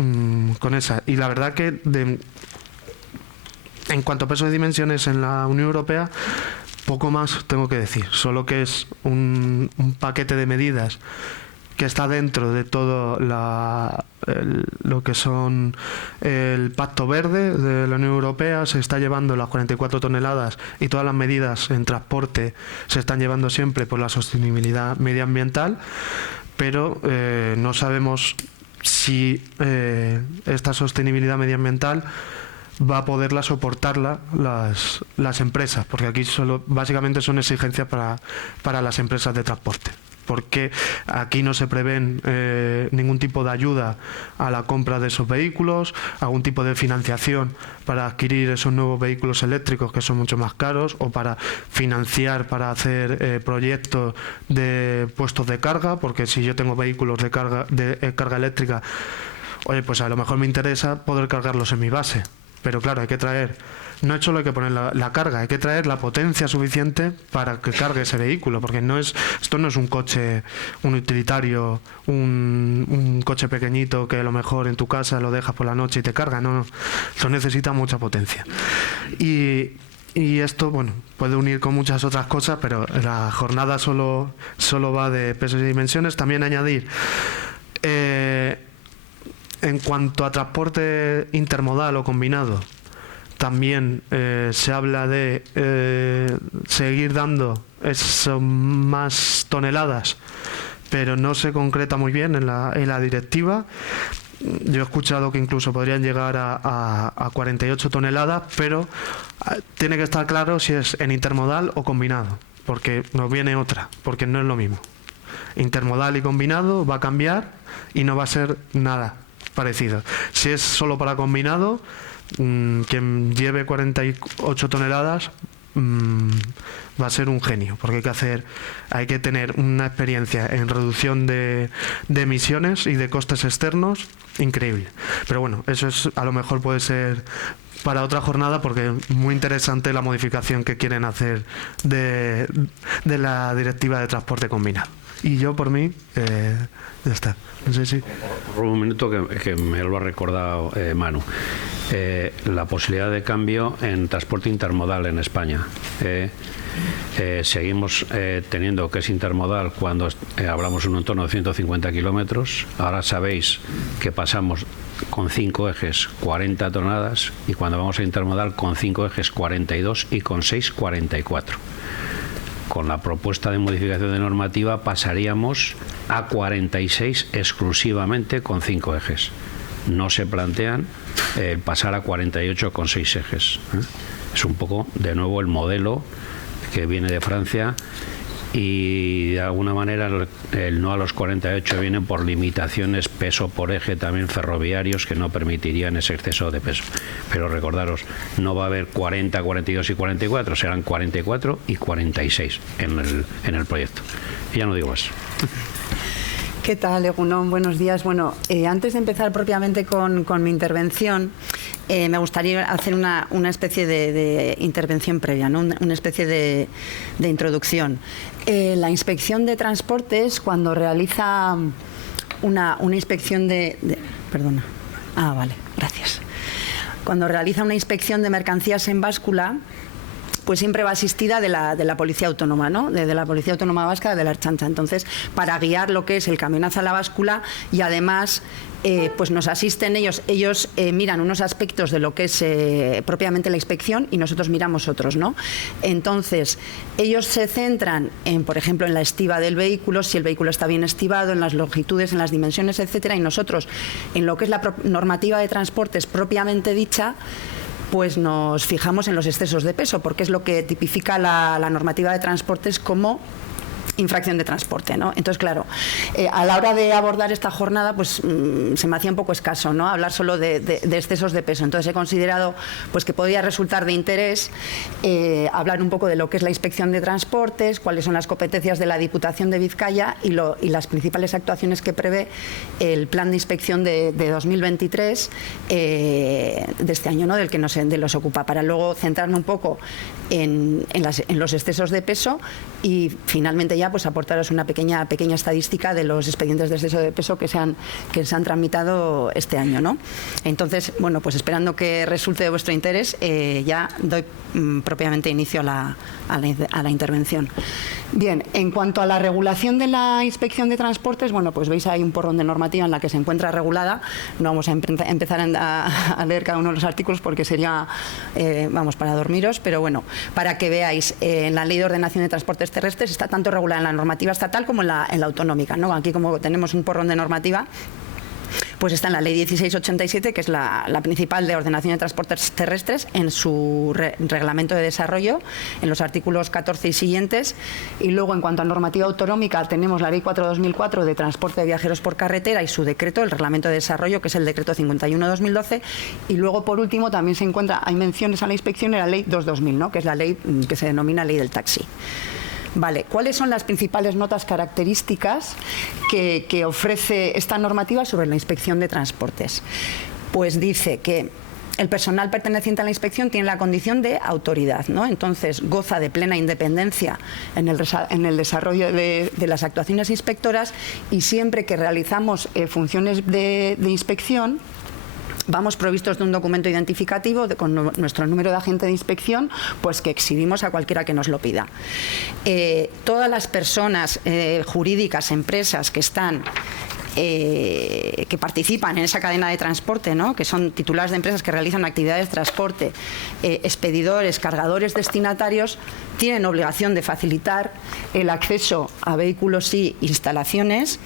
con esa. Y la verdad que en cuanto a peso de dimensiones en la Unión Europea, poco más tengo que decir, solo que es un paquete de medidas que está dentro de toda lo que son el Pacto Verde de la Unión Europea, se está llevando las 44 toneladas y todas las medidas en transporte se están llevando siempre por la sostenibilidad medioambiental, pero no sabemos si esta sostenibilidad medioambiental va a poderla soportarla las empresas, porque aquí básicamente son exigencias para las empresas de transporte, porque aquí no se prevén ningún tipo de ayuda a la compra de esos vehículos, algún tipo de financiación para adquirir esos nuevos vehículos eléctricos que son mucho más caros, o para financiar para hacer proyectos de puestos de carga, porque si yo tengo vehículos de carga eléctrica, oye, pues a lo mejor me interesa poder cargarlos en mi base. Pero claro, hay que traer, no solo hay que poner la carga, hay que traer la potencia suficiente para que cargue ese vehículo, porque esto no es un coche, un utilitario, un coche pequeñito que a lo mejor en tu casa lo dejas por la noche y te carga, no, esto necesita mucha potencia. Y esto, bueno, puede unir con muchas otras cosas, pero la jornada solo va de pesos y dimensiones. También añadir, en cuanto a transporte intermodal o combinado, también se habla de seguir dando más toneladas, pero no se concreta muy bien en la directiva. Yo he escuchado que incluso podrían llegar a 48 toneladas, pero tiene que estar claro si es en intermodal o combinado, porque nos viene otra, porque no es lo mismo. Intermodal y combinado va a cambiar y no va a ser nada parecido. Si es solo para combinado, quien lleve 48 toneladas va a ser un genio, porque hay que tener una experiencia en reducción de emisiones y de costes externos increíble. Pero bueno, eso a lo mejor puede ser para otra jornada, porque es muy interesante la modificación que quieren hacer de la directiva de transporte combinado. Y yo, por mí, ya está. No sé si... Un minuto que me lo ha recordado Manu. La posibilidad de cambio en transporte intermodal en España. Seguimos teniendo que es intermodal cuando hablamos de un entorno de 150 kilómetros. Ahora sabéis que pasamos con 5 ejes 40 toneladas, y cuando vamos a intermodal con 5 ejes 42 y con 6 44. Con la propuesta de modificación de normativa pasaríamos a 46 exclusivamente con 5 ejes. No se plantean pasar a 48 con 6 ejes. Es un poco, de nuevo, el modelo que viene de Francia, y de alguna manera el no a los 48 viene por limitaciones peso por eje también ferroviarios que no permitirían ese exceso de peso. Pero recordaros, no va a haber 40, 42 y 44, serán 44 y 46 en el proyecto. Y ya no digo más. ¿Qué tal, Egunon? Buenos días. Bueno, antes de empezar propiamente con mi intervención, me gustaría hacer una especie de intervención previa, ¿no? Una especie de introducción. La Inspección de Transportes, cuando realiza una inspección perdona. Ah, vale, gracias. Cuando realiza una inspección de mercancías en báscula, pues siempre va asistida de la Policía Autónoma, ¿no? De la Policía Autónoma Vasca, de la Ertzaintza. Entonces, para guiar lo que es el camionazo a la báscula, y además pues nos asisten ellos miran unos aspectos de lo que es propiamente la inspección, y nosotros miramos otros, ¿no? Entonces, ellos se centran en, por ejemplo, en la estiba del vehículo, si el vehículo está bien estibado, en las longitudes, en las dimensiones, etcétera, y nosotros, en lo que es la normativa de transportes propiamente dicha, pues nos fijamos en los excesos de peso, porque es lo que tipifica la normativa de transportes como infracción de transporte, ¿no? Entonces, claro, a la hora de abordar esta jornada, pues se me hacía un poco escaso, ¿no? Hablar solo de excesos de peso. Entonces he considerado pues que podía resultar de interés hablar un poco de lo que es la inspección de transportes, cuáles son las competencias de la Diputación de Vizcaya y las principales actuaciones que prevé el plan de inspección de 2023 de este año, ¿no? Del que nos ocupa, para luego centrarme un poco en los excesos de peso y finalmente ya ya pues aportaros una pequeña estadística de los expedientes de exceso de peso que se han tramitado este año, ¿no? Entonces, bueno, pues esperando que resulte de vuestro interés, ya doy propiamente inicio a la intervención. Bien, en cuanto a la regulación de la inspección de transportes, bueno, pues veis ahí un porrón de normativa en la que se encuentra regulada. No vamos a empezar a leer cada uno de los artículos porque sería, vamos, para dormiros, pero bueno, para que veáis, en la Ley de Ordenación de Transportes Terrestres está tanto regulada en la normativa estatal como en la autonómica, ¿no? Aquí, como tenemos un porrón de normativa, pues está en la Ley 1687, que es la principal de ordenación de transportes terrestres, en su reglamento de desarrollo, en los artículos 14 y siguientes. Y luego, en cuanto a normativa autonómica, tenemos la Ley 4/2004 de transporte de viajeros por carretera y su decreto, el reglamento de desarrollo, que es el decreto 51/2012. Y luego, por último, también se encuentra, hay menciones a la inspección en la Ley 2/2000, ¿no? Que es la ley que se denomina Ley del Taxi. Vale, ¿cuáles son las principales notas características que ofrece esta normativa sobre la inspección de transportes? Pues dice que el personal perteneciente a la inspección tiene la condición de autoridad, ¿no? Entonces goza de plena independencia en el desarrollo de las actuaciones inspectoras, y siempre que realizamos funciones de inspección, vamos provistos de un documento identificativo con nuestro número de agente de inspección, pues que exhibimos a cualquiera que nos lo pida. Todas las personas jurídicas, empresas que están que participan en esa cadena de transporte, ¿no? Que son titulares de empresas que realizan actividades de transporte, expedidores, cargadores, destinatarios, tienen obligación de facilitar el acceso a vehículos y instalaciones,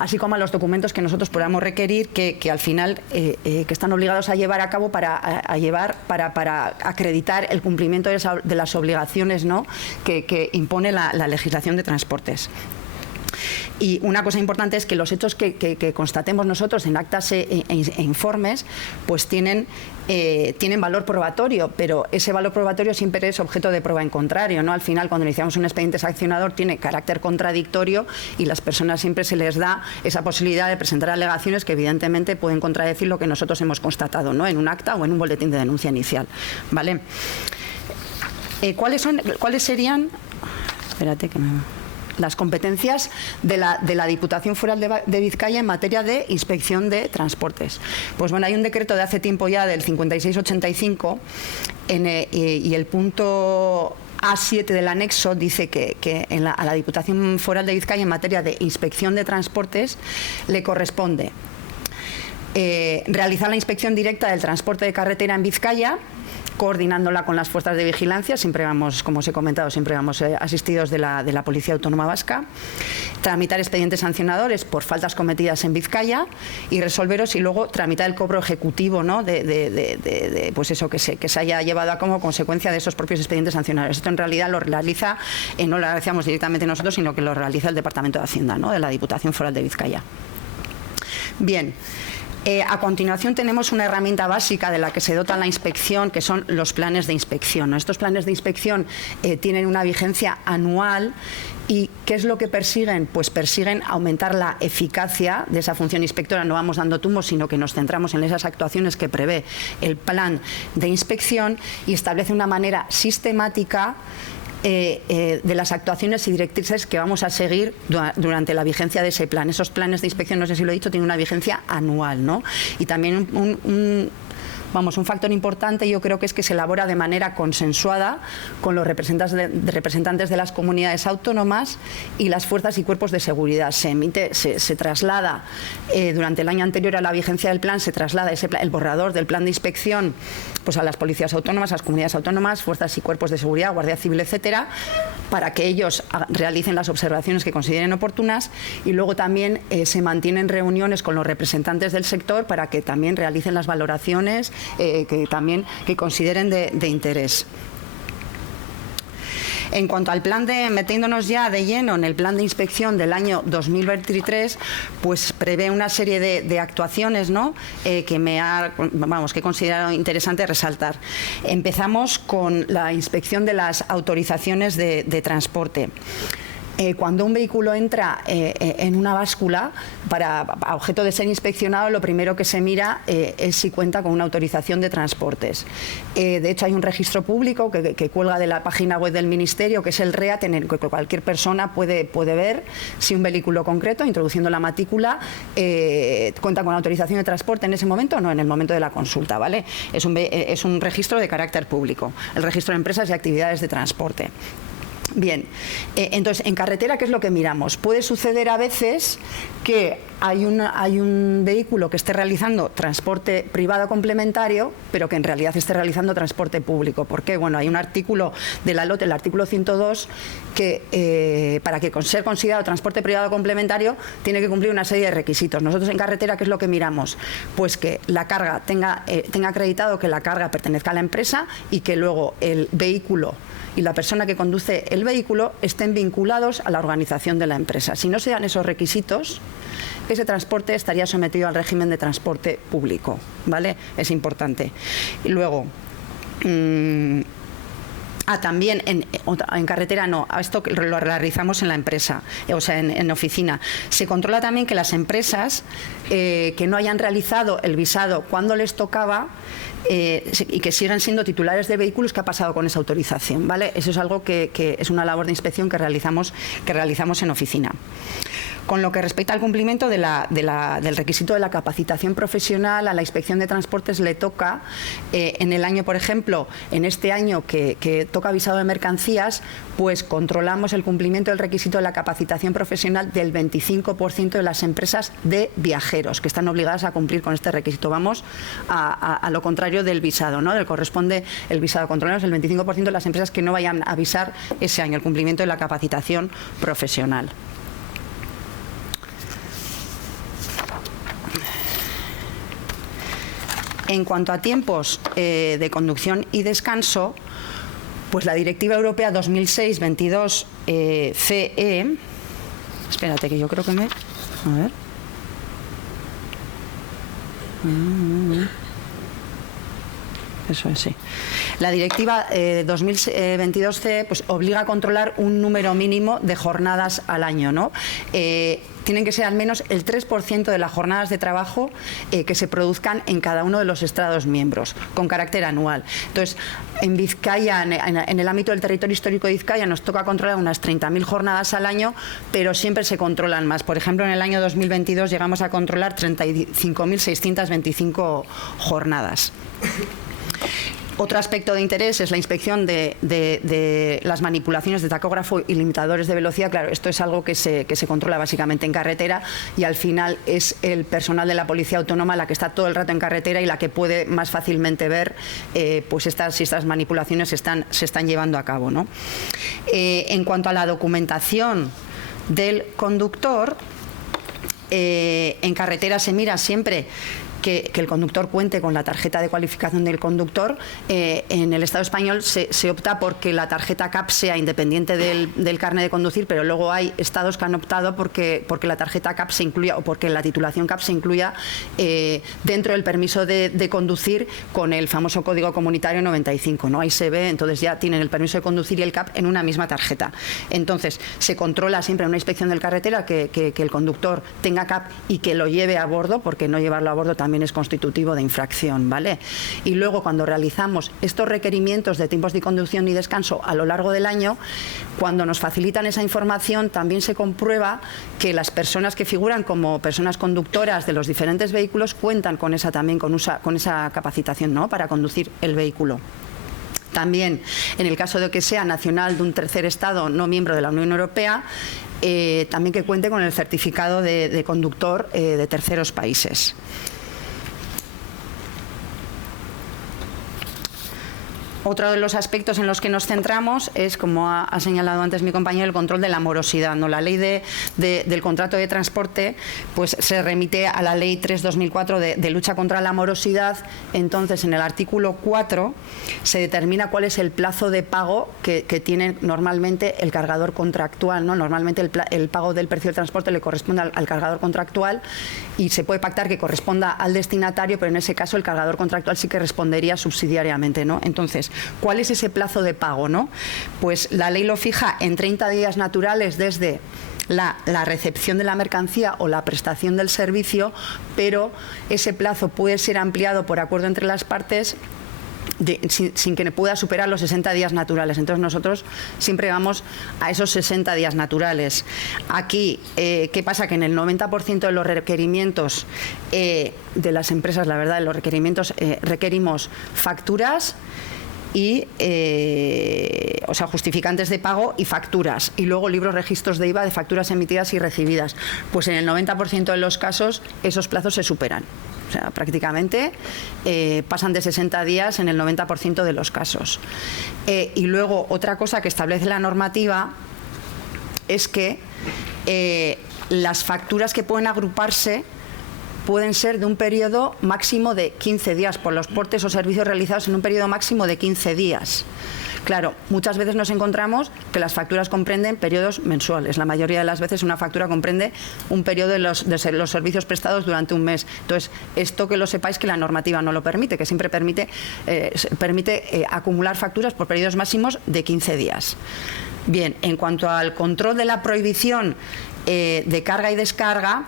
así como a los documentos que nosotros podamos requerir, que al final que están obligados a llevar a cabo para acreditar el cumplimiento de las obligaciones, ¿no? que impone la legislación de transportes. Y una cosa importante es que los hechos que constatemos nosotros en actas e informes, pues tienen valor probatorio, pero ese valor probatorio siempre es objeto de prueba en contrario, ¿no? Al final, cuando iniciamos un expediente sancionador, tiene carácter contradictorio y las personas siempre se les da esa posibilidad de presentar alegaciones que evidentemente pueden contradecir lo que nosotros hemos constatado, ¿no? En un acta o en un boletín de denuncia inicial, ¿vale? ¿Cuáles serían? Espérate que las competencias de la Diputación Foral de Vizcaya en materia de inspección de transportes. Pues bueno, hay un decreto de hace tiempo ya, del 5685, y el punto A7 del anexo dice que a la Diputación Foral de Vizcaya en materia de inspección de transportes le corresponde realizar la inspección directa del transporte de carretera en Vizcaya, coordinándola con las fuerzas de vigilancia. Siempre vamos, como os he comentado, siempre vamos asistidos de la Policía Autónoma Vasca, tramitar expedientes sancionadores por faltas cometidas en Vizcaya y resolveros, y luego tramitar el cobro ejecutivo, ¿no? Pues eso, que se haya llevado a como consecuencia de esos propios expedientes sancionadores. Esto en realidad lo realiza, no lo realizamos directamente nosotros, sino que lo realiza el Departamento de Hacienda, ¿no? De la Diputación Foral de Vizcaya. Bien. A continuación tenemos una herramienta básica de la que se dota la inspección, que son los planes de inspección, ¿no? Estos planes de inspección tienen una vigencia anual. ¿Y qué es lo que persiguen? Pues persiguen aumentar la eficacia de esa función inspectora. No vamos dando tumbos, sino que nos centramos en esas actuaciones que prevé el plan de inspección, y establece una manera sistemática de las actuaciones y directrices que vamos a seguir durante la vigencia de ese plan. Esos planes de inspección, no sé si lo he dicho, tienen una vigencia anual, ¿no? Y también un factor importante, yo creo, que es que se elabora de manera consensuada con los representantes de las comunidades autónomas y las fuerzas y cuerpos de seguridad. Se traslada, durante el año anterior a la vigencia del plan, se traslada el borrador del plan de inspección, pues a las policías autónomas, a las comunidades autónomas, fuerzas y cuerpos de seguridad, Guardia Civil, etcétera, para que ellos realicen las observaciones que consideren oportunas, y luego también se mantienen reuniones con los representantes del sector para que también realicen las valoraciones que consideren de interés. En cuanto al plan metiéndonos ya de lleno en el plan de inspección del año 2023, pues prevé una serie de actuaciones, ¿no? Que he considerado interesante resaltar. Empezamos con la inspección de las autorizaciones de transporte. Cuando un vehículo entra en una báscula, a objeto de ser inspeccionado, lo primero que se mira es si cuenta con una autorización de transportes. De hecho, hay un registro público que cuelga de la página web del Ministerio, que es el REAT, en el que cualquier persona puede ver si un vehículo concreto, introduciendo la matrícula, cuenta con autorización de transporte en ese momento o no, en el momento de la consulta, ¿vale? Es un registro de carácter público, el registro de empresas y actividades de transporte. Bien, entonces, en carretera, ¿qué es lo que miramos? Puede suceder a veces que hay un vehículo que esté realizando transporte privado complementario, pero que en realidad esté realizando transporte público. ¿Por qué? Bueno, hay un artículo de la LOT, el artículo 102, que para que ser considerado transporte privado complementario tiene que cumplir una serie de requisitos. Nosotros en carretera, ¿qué es lo que miramos? Pues que la carga tenga acreditado que la carga pertenezca a la empresa y que luego el vehículo y la persona que conduce el vehículo estén vinculados a la organización de la empresa. Si no se dan esos requisitos, ese transporte estaría sometido al régimen de transporte público, ¿vale? Es importante. Y luego, también en carretera no, esto lo realizamos en la empresa, o sea, en oficina. Se controla también que las empresas que no hayan realizado el visado cuando les tocaba y que sigan siendo titulares de vehículos, ¿qué ha pasado con esa autorización? ¿Vale? Eso es algo que es una labor de inspección que realizamos en oficina. Con lo que respecta al cumplimiento del requisito de la capacitación profesional, a la inspección de transportes le toca, en el año, por ejemplo, en este año que toca visado de mercancías, pues controlamos el cumplimiento del requisito de la capacitación profesional del 25% de las empresas de viajeros, que están obligadas a cumplir con este requisito. Vamos a lo contrario del visado, ¿no? Del corresponde el visado. Controlamos el 25% de las empresas que no vayan a visar ese año, el cumplimiento de la capacitación profesional. En cuanto a tiempos de conducción y descanso, pues la Directiva Europea 2006-22 CE, espérate que yo creo que a ver. Eso es, sí. La Directiva 2022-CE pues obliga a controlar un número mínimo de jornadas al año, ¿no? Tienen que ser al menos el 3% de las jornadas de trabajo que se produzcan en cada uno de los Estados miembros, con carácter anual. Entonces, en Vizcaya, en el ámbito del territorio histórico de Vizcaya, nos toca controlar unas 30.000 jornadas al año, pero siempre se controlan más. Por ejemplo, en el año 2022 llegamos a controlar 35.625 jornadas. Otro aspecto de interés es la inspección de las manipulaciones de tacógrafo y limitadores de velocidad. Claro, esto es algo que se controla básicamente en carretera y al final es el personal de la Policía Autónoma la que está todo el rato en carretera y la que puede más fácilmente ver pues si estas manipulaciones se están llevando a cabo, ¿no? En cuanto a la documentación del conductor, en carretera se mira siempre que el conductor cuente con la tarjeta de cualificación del conductor. En el Estado español se opta porque la tarjeta CAP sea independiente del carnet de conducir, pero luego hay estados que han optado porque la tarjeta CAP se incluya o porque la titulación CAP se incluya dentro del permiso de conducir con el famoso código comunitario 95, ¿no? Ahí se ve, entonces ya tienen el permiso de conducir y el CAP en una misma tarjeta. Entonces se controla siempre en una inspección del carretera que el conductor tenga CAP y que lo lleve a bordo, porque no llevarlo a bordo también es constitutivo de infracción, ¿vale? Y luego, cuando realizamos estos requerimientos de tiempos de conducción y descanso a lo largo del año, cuando nos facilitan esa información, también se comprueba que las personas que figuran como personas conductoras de los diferentes vehículos cuentan con esa capacitación, ¿no?, para conducir el vehículo. También, en el caso de que sea nacional de un tercer Estado no miembro de la Unión Europea, también que cuente con el certificado de conductor de terceros países. Otro de los aspectos en los que nos centramos es, como ha señalado antes mi compañero, el control de la morosidad, ¿no? La ley del contrato de transporte pues se remite a la ley 3/2004 de lucha contra la morosidad. Entonces, en el artículo 4 se determina cuál es el plazo de pago que tiene normalmente el cargador contractual, ¿no? Normalmente el pago del precio del transporte le corresponde al cargador contractual y se puede pactar que corresponda al destinatario, pero en ese caso el cargador contractual sí que respondería subsidiariamente, ¿no? Entonces, ¿Cuál es ese plazo de pago, no? Pues la ley lo fija en 30 días naturales desde la recepción de la mercancía o la prestación del servicio, pero ese plazo puede ser ampliado por acuerdo entre las partes sin que pueda superar los 60 días naturales. Entonces nosotros siempre vamos a esos 60 días naturales. Aquí, ¿qué pasa? Que en el 90% de los requerimientos de las empresas, la verdad, de los requerimientos requerimos facturas y o sea, justificantes de pago y facturas, y luego libros registros de IVA de facturas emitidas y recibidas. Pues en el 90% de los casos esos plazos se superan. O sea, prácticamente pasan de 60 días en el 90% de los casos. Y luego otra cosa que establece la normativa es que las facturas que pueden agruparse pueden ser de un periodo máximo de 15 días por los portes o servicios realizados en un periodo máximo de 15 días. Claro, muchas veces nos encontramos que las facturas comprenden periodos mensuales. La mayoría de las veces una factura comprende un periodo de los servicios prestados durante un mes. Entonces, esto que lo sepáis, que la normativa no lo permite, que siempre permite acumular facturas por periodos máximos de 15 días. Bien, en cuanto al control de la prohibición de carga y descarga,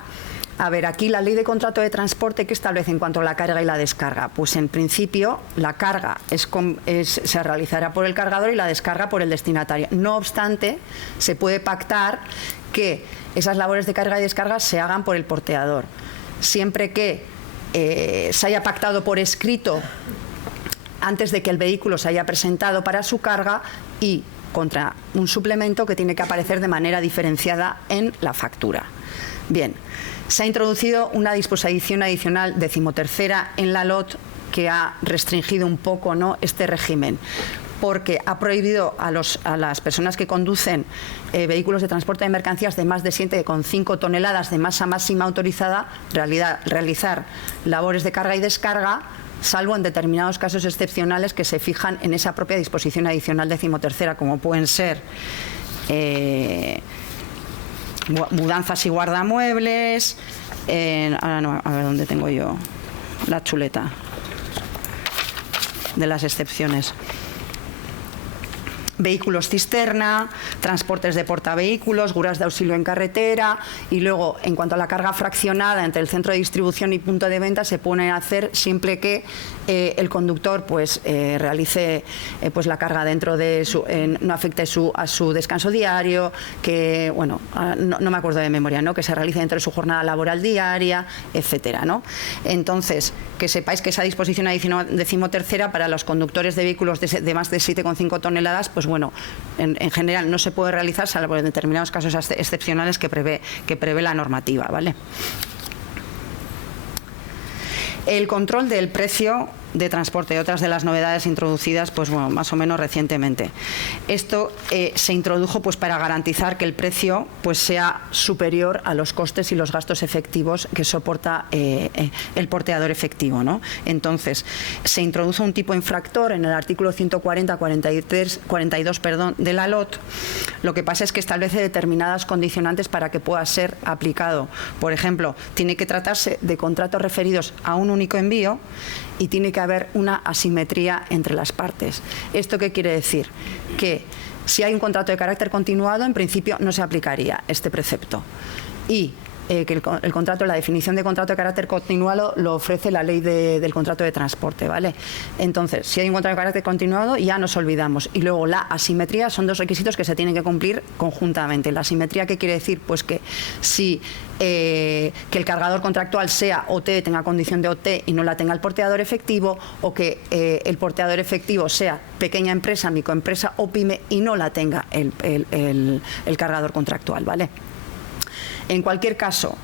a ver, aquí la ley de contrato de transporte, ¿qué establece en cuanto a la carga y la descarga? Pues en principio la carga se realizará por el cargador y la descarga por el destinatario. No obstante, se puede pactar que esas labores de carga y descarga se hagan por el porteador, siempre que se haya pactado por escrito antes de que el vehículo se haya presentado para su carga y contra un suplemento que tiene que aparecer de manera diferenciada en la factura. Bien. Se ha introducido una disposición adicional 13ª en la LOT que ha restringido un poco, ¿no?, este régimen, porque ha prohibido a las personas que conducen vehículos de transporte de mercancías de más de 7,5 toneladas de masa máxima autorizada realizar labores de carga y descarga, salvo en determinados casos excepcionales que se fijan en esa propia disposición adicional 13ª, como pueden ser mudanzas y guardamuebles, ahora no, a ver dónde tengo yo la chuleta de las excepciones. Vehículos cisterna, transportes de portavehículos, grúas de auxilio en carretera, y luego, en cuanto a la carga fraccionada entre el centro de distribución y punto de venta, se pone a hacer siempre que el conductor pues realice pues la carga dentro de no afecte a su descanso diario, que bueno, no me acuerdo de memoria, ¿no?, que se realice dentro de su jornada laboral diaria, etcétera, ¿no? Entonces, que sepáis que esa disposición adicional 13ª para los conductores de vehículos de más de 7,5 toneladas, pues bueno, en general no se puede realizar salvo en determinados casos excepcionales que prevé la normativa, ¿vale? El control del precio de transporte, otras de las novedades introducidas, pues bueno, más o menos recientemente. Esto se introdujo pues para garantizar que el precio pues sea superior a los costes y los gastos efectivos que soporta el porteador efectivo, ¿no? Entonces, se introdujo un tipo infractor en el artículo 140-42 de la LOT. Lo que pasa es que establece determinadas condicionantes para que pueda ser aplicado. Por ejemplo, tiene que tratarse de contratos referidos a un único envío y tiene que haber una asimetría entre las partes. ¿Esto qué quiere decir? Que si hay un contrato de carácter continuado, en principio no se aplicaría este precepto. Y que el contrato, la definición de contrato de carácter continuado lo ofrece la ley del contrato de transporte, ¿vale? Entonces, si hay un contrato de carácter continuado, ya nos olvidamos. Y luego la asimetría son dos requisitos que se tienen que cumplir conjuntamente. La asimetría, ¿qué quiere decir? Pues que si que el cargador contractual sea OT, tenga condición de OT y no la tenga el porteador efectivo, o que el porteador efectivo sea pequeña empresa, microempresa o pyme y no la tenga el cargador contractual, ¿vale? En cualquier caso,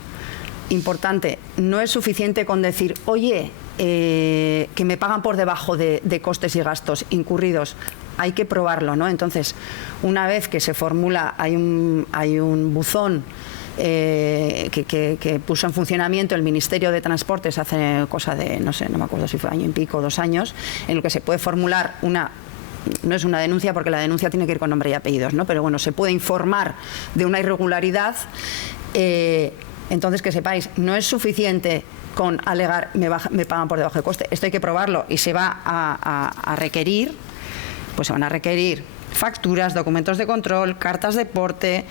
importante, no es suficiente con decir, oye, que me pagan por debajo de costes y gastos incurridos. Hay que probarlo, ¿no? Entonces, una vez que se formula, hay un buzón que puso en funcionamiento el Ministerio de Transportes hace cosa de, no sé, no me acuerdo si fue año y pico o 2 años, en lo que se puede formular no es una denuncia porque la denuncia tiene que ir con nombre y apellidos, ¿no? Pero bueno, se puede informar de una irregularidad. Entonces, que sepáis, no es suficiente con alegar me pagan por debajo de coste. Esto hay que probarlo y se va a requerir Pues se van a requerir facturas, documentos de control, cartas de porte,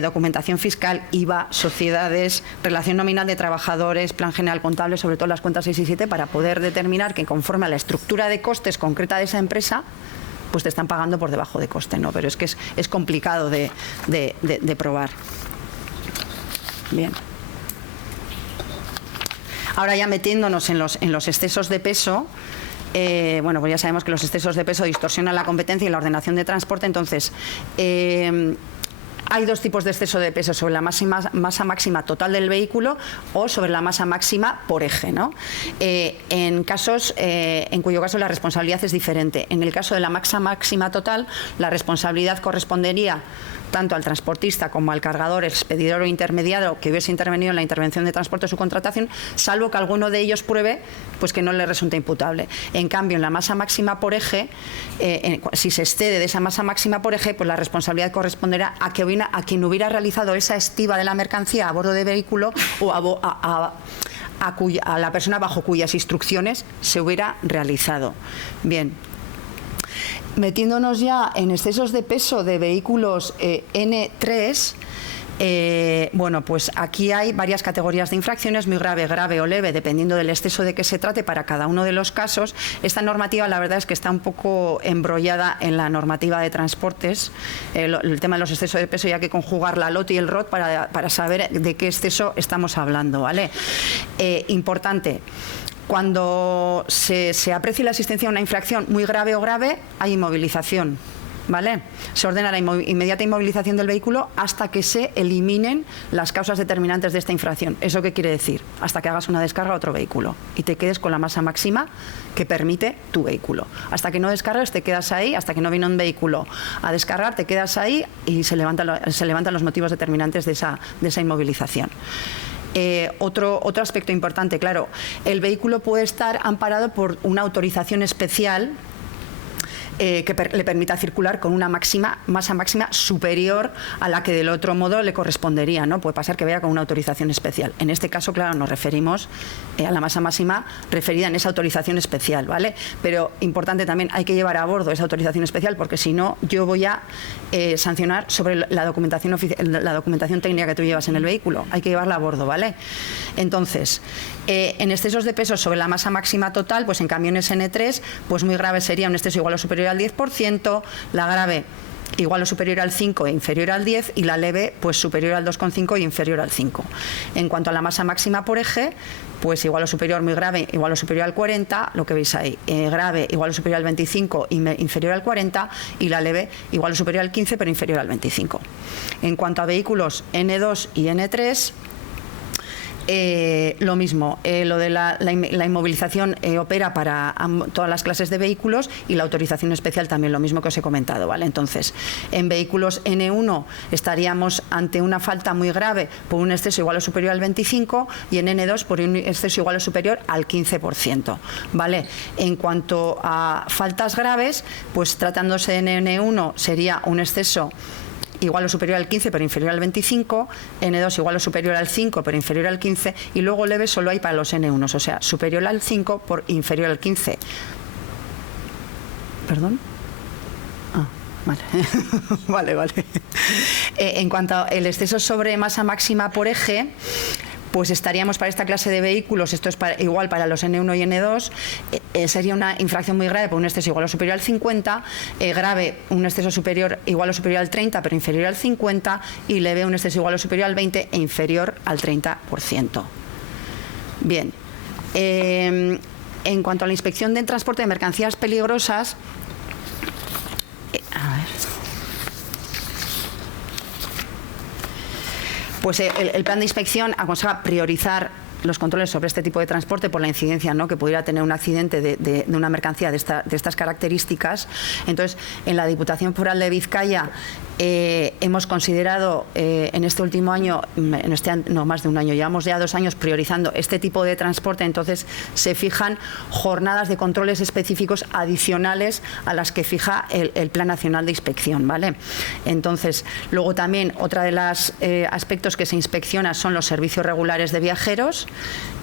documentación fiscal, IVA, sociedades, relación nominal de trabajadores, plan general contable, sobre todo las cuentas 6 y 7, para poder determinar que conforme a la estructura de costes concreta de esa empresa, pues te están pagando por debajo de coste, ¿no? Pero es que es complicado de probar. Bien. Ahora ya metiéndonos en los excesos de peso, bueno, pues ya sabemos que los excesos de peso distorsionan la competencia y la ordenación de transporte. Entonces, hay dos tipos de exceso de peso: sobre la masa máxima total del vehículo o sobre la masa máxima por eje, ¿no? En cuyo caso la responsabilidad es diferente. En el caso de la masa máxima total, la responsabilidad correspondería tanto al transportista como al cargador, expedidor o intermediario que hubiese intervenido en la intervención de transporte o su contratación, salvo que alguno de ellos pruebe pues que no le resulte imputable. En cambio, en la masa máxima por eje, si se excede de esa masa máxima por eje, pues la responsabilidad corresponderá a quien hubiera realizado esa estiba de la mercancía a bordo de vehículo o a la persona bajo cuyas instrucciones se hubiera realizado. Bien. Metiéndonos ya en excesos de peso de vehículos N3, bueno, pues aquí hay varias categorías de infracciones: muy grave, grave o leve, dependiendo del exceso de que se trate para cada uno de los casos. Esta normativa, la verdad es que está un poco embrollada en la normativa de transportes, el tema de los excesos de peso, y hay que conjugar la LOT y el ROT para saber de qué exceso estamos hablando, ¿vale? Importante. Cuando se aprecie la existencia de una infracción muy grave o grave, hay inmovilización, ¿vale? Se ordena la inmediata inmovilización del vehículo hasta que se eliminen las causas determinantes de esta infracción. ¿Eso qué quiere decir? Hasta que hagas una descarga a otro vehículo y te quedes con la masa máxima que permite tu vehículo. Hasta que no descargues, te quedas ahí. Hasta que no viene un vehículo a descargar, te quedas ahí y se levantan los motivos determinantes de esa inmovilización. Otro aspecto importante, claro, el vehículo puede estar amparado por una autorización especial que le permita circular con una masa máxima superior a la que del otro modo le correspondería, ¿no? Puede pasar que vaya con una autorización especial. En este caso, claro, nos referimos a la masa máxima referida en esa autorización especial, ¿vale? Pero importante también, hay que llevar a bordo esa autorización especial, porque si no, yo voy a sancionar sobre la documentación técnica que tú llevas en el vehículo. Hay que llevarla a bordo, ¿vale? Entonces, en excesos de peso sobre la masa máxima total, pues en camiones N3, pues muy grave sería un exceso igual o superior al 10%, la grave igual o superior al 5 e inferior al 10, y la leve pues superior al 2,5 y inferior al 5. En cuanto a la masa máxima por eje, pues igual o superior, muy grave, igual o superior al 40, lo que veis ahí, grave igual o superior al 25 y inferior al 40, y la leve igual o superior al 15 pero inferior al 25. En cuanto a vehículos N2 y N3, lo mismo, lo de la inmovilización opera para todas las clases de vehículos, y la autorización especial también, lo mismo que os he comentado, ¿vale? Entonces, en vehículos N1 estaríamos ante una falta muy grave por un exceso igual o superior al 25, y en N2 por un exceso igual o superior al 15%, ¿vale? En cuanto a faltas graves, pues tratándose en N1 sería un exceso igual o superior al 15 pero inferior al 25, N2 igual o superior al 5 pero inferior al 15, y luego leve solo hay para los N1, o sea, superior al 5 por inferior al 15. ¿Perdón? Ah, vale. Vale. En cuanto al exceso sobre masa máxima por eje, pues estaríamos para esta clase de vehículos, esto es igual para los N1 y N2, sería una infracción muy grave por un exceso igual o superior al 50, grave un exceso superior igual o superior al 30 pero inferior al 50, y leve un exceso igual o superior al 20 e inferior al 30%. Bien, en cuanto a la inspección de transporte de mercancías peligrosas, pues el plan de inspección aconseja priorizar los controles sobre este tipo de transporte por la incidencia, ¿no?, que pudiera tener un accidente de una mercancía de estas características. Entonces, en la Diputación Foral de Vizcaya hemos considerado en este último año, no más de un año, llevamos ya 2 años priorizando este tipo de transporte, entonces se fijan jornadas de controles específicos adicionales a las que fija el Plan Nacional de Inspección, ¿vale? Entonces, luego también otra de los aspectos que se inspecciona son los servicios regulares de viajeros,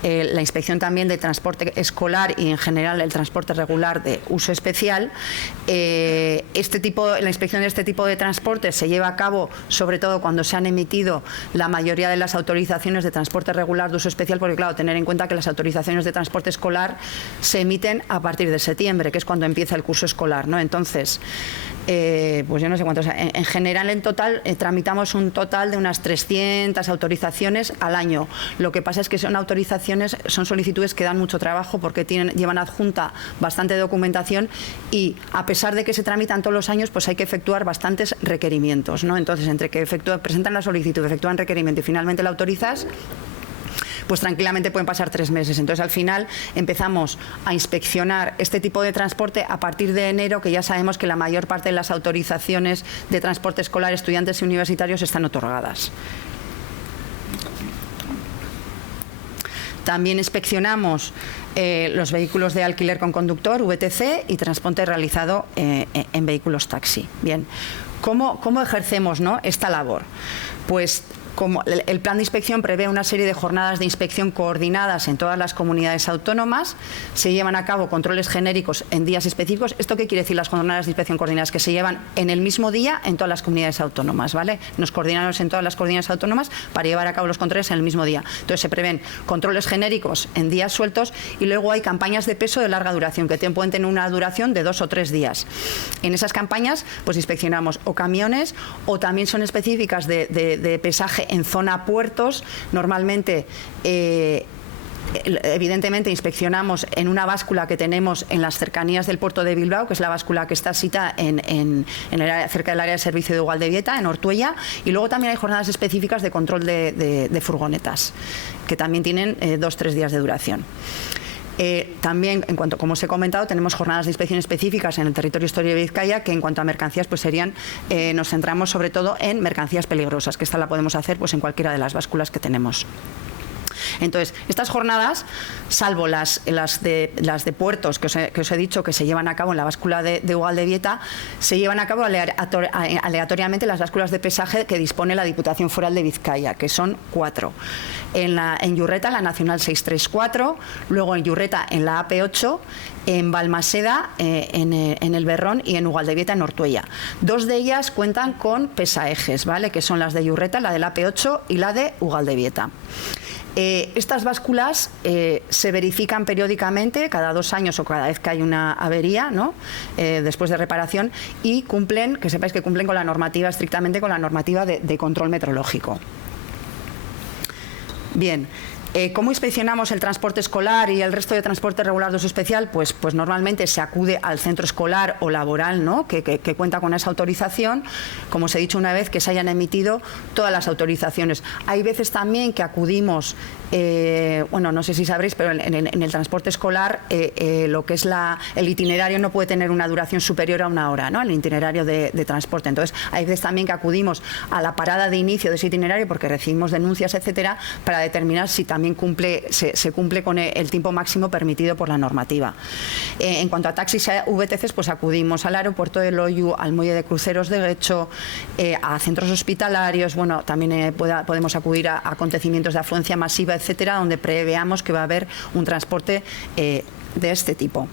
la inspección también de transporte escolar y en general el transporte regular de uso especial. La inspección de este tipo de transporte se lleva a cabo sobre todo cuando se han emitido la mayoría de las autorizaciones de transporte regular de uso especial, porque claro, tener en cuenta que las autorizaciones de transporte escolar se emiten a partir de septiembre, que es cuando empieza el curso escolar, ¿no? Entonces, pues yo no sé cuántos, en general en total tramitamos un total de unas 300 autorizaciones al año. Lo que pasa es que son autorizaciones, son solicitudes que dan mucho trabajo porque llevan adjunta bastante documentación y a pesar de que se tramitan todos los años, pues hay que efectuar bastantes requerimientos, ¿no? Entonces, entre que presentan la solicitud, efectúan requerimiento y finalmente la autorizas, pues tranquilamente pueden pasar 3 meses. Entonces, al final empezamos a inspeccionar este tipo de transporte a partir de enero, que ya sabemos que la mayor parte de las autorizaciones de transporte escolar, estudiantes y universitarios están otorgadas. También inspeccionamos los vehículos de alquiler con conductor, VTC, y transporte realizado en vehículos taxi. Bien, ¿cómo ejercemos, ¿no?, esta labor? Pues como el plan de inspección prevé una serie de jornadas de inspección coordinadas en todas las comunidades autónomas, se llevan a cabo controles genéricos en días específicos. ¿Esto qué quiere decir, las jornadas de inspección coordinadas? Que se llevan en el mismo día en todas las comunidades autónomas, ¿vale? Nos coordinamos en todas las comunidades autónomas para llevar a cabo los controles en el mismo día. Entonces se prevén controles genéricos en días sueltos y luego hay campañas de peso de larga duración que pueden tener una duración de 2 o 3 días. En esas campañas pues inspeccionamos o camiones o también son específicas de pesaje en zona puertos. Normalmente evidentemente inspeccionamos en una báscula que tenemos en las cercanías del puerto de Bilbao, que es la báscula que está situada cerca del área de servicio de Ugaldebieta, en Ortuella, y luego también hay jornadas específicas de control de furgonetas, que también tienen 2 o 3 días de duración. También, como os he comentado, tenemos jornadas de inspección específicas en el territorio histórico de Vizcaya, que en cuanto a mercancías pues nos centramos sobre todo en mercancías peligrosas, que esta la podemos hacer pues en cualquiera de las básculas que tenemos. Entonces, estas jornadas, salvo las de puertos que os he dicho que se llevan a cabo en la báscula de Ugaldebieta, se llevan a cabo aleatoriamente las básculas de pesaje que dispone la Diputación Foral de Vizcaya, que son 4. En Yurreta, la Nacional 634, luego en Yurreta, en la AP8, en Balmaseda, en el Berrón, y en Ugaldebieta, en Ortuella. 2 de ellas cuentan con pesaejes, ¿vale?, que son las de Yurreta, la del AP8 y la de Ugaldebieta. Estas básculas se verifican periódicamente, cada 2 años o cada vez que hay una avería, ¿no?, después de reparación, y que sepáis que cumplen con la normativa, estrictamente con la normativa de control meteorológico. Bien. ¿Cómo inspeccionamos el transporte escolar y el resto de transporte regular de uso especial? Pues normalmente se acude al centro escolar o laboral, ¿no?, que cuenta con esa autorización, como os he dicho una vez que se hayan emitido todas las autorizaciones. Hay veces también que acudimos, bueno, no sé si sabréis, pero en el transporte escolar lo que es el itinerario no puede tener una duración superior a 1 hora, ¿no?, el itinerario de transporte. Entonces, hay veces también que acudimos a la parada de inicio de ese itinerario porque recibimos denuncias, etcétera, para determinar si también se cumple con el tiempo máximo permitido por la normativa. En cuanto a taxis y VTCs, pues acudimos al aeropuerto de Loiu, al muelle de cruceros de Guecho, a centros hospitalarios. Bueno, también podemos acudir a acontecimientos de afluencia masiva, etcétera, donde preveamos que va a haber un transporte de este tipo.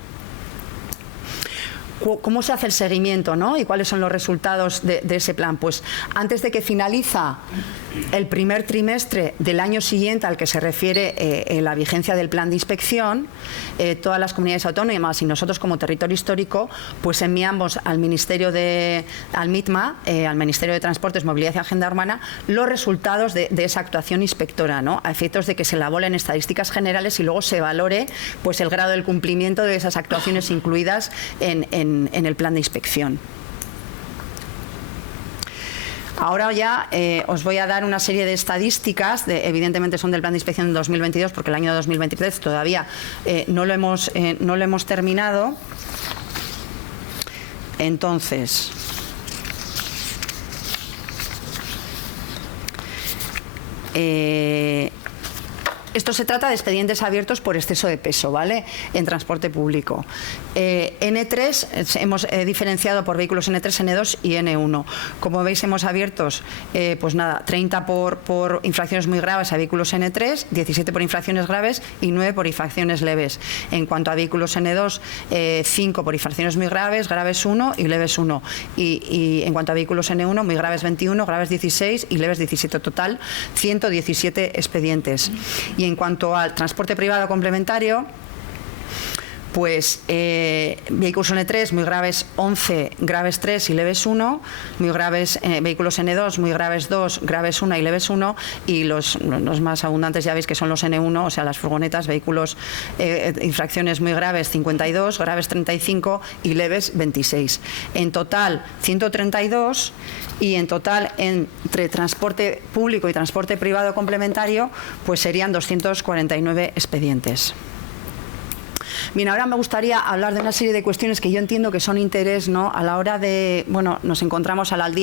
¿Cómo se hace el seguimiento, ¿no?, y cuáles son los resultados de ese plan? Pues antes de que finaliza el primer trimestre del año siguiente al que se refiere la vigencia del plan de inspección, todas las comunidades autónomas y nosotros como territorio histórico, pues enviamos al Ministerio al MITMA, al Ministerio de Transportes, Movilidad y Agenda Urbana, los resultados de esa actuación inspectora, ¿no?, a efectos de que se elaboren estadísticas generales y luego se valore pues el grado del cumplimiento de esas actuaciones incluidas en el plan de inspección. Ahora ya os voy a dar una serie de estadísticas, evidentemente son del plan de inspección de 2022, porque el año 2023 todavía no lo hemos terminado. Entonces, Esto se trata de expedientes abiertos por exceso de peso, ¿vale? En transporte público. N3 hemos diferenciado por vehículos N3, N2 y N1. Como veis, hemos abiertos, pues nada, 30 por infracciones muy graves a vehículos N3, 17 por infracciones graves y 9 por infracciones leves. En cuanto a vehículos N2, 5 por infracciones muy graves, graves 1 y leves 1. Y en cuanto a vehículos N1, muy graves 21, graves 16 y leves 17. Total, 117 expedientes. Y en cuanto al transporte privado complementario, pues vehículos N3, muy graves 11, graves 3 y leves 1, muy graves vehículos N2, muy graves 2, graves 1 y leves 1, y los más abundantes ya veis que son los N1, o sea, las furgonetas, vehículos, infracciones muy graves 52, graves 35 y leves 26. En total 132, y en total entre transporte público y transporte privado complementario pues serían 249 expedientes. Bien, ahora me gustaría hablar de una serie de cuestiones que yo entiendo que son interés, ¿no? A la hora de, bueno, nos encontramos en el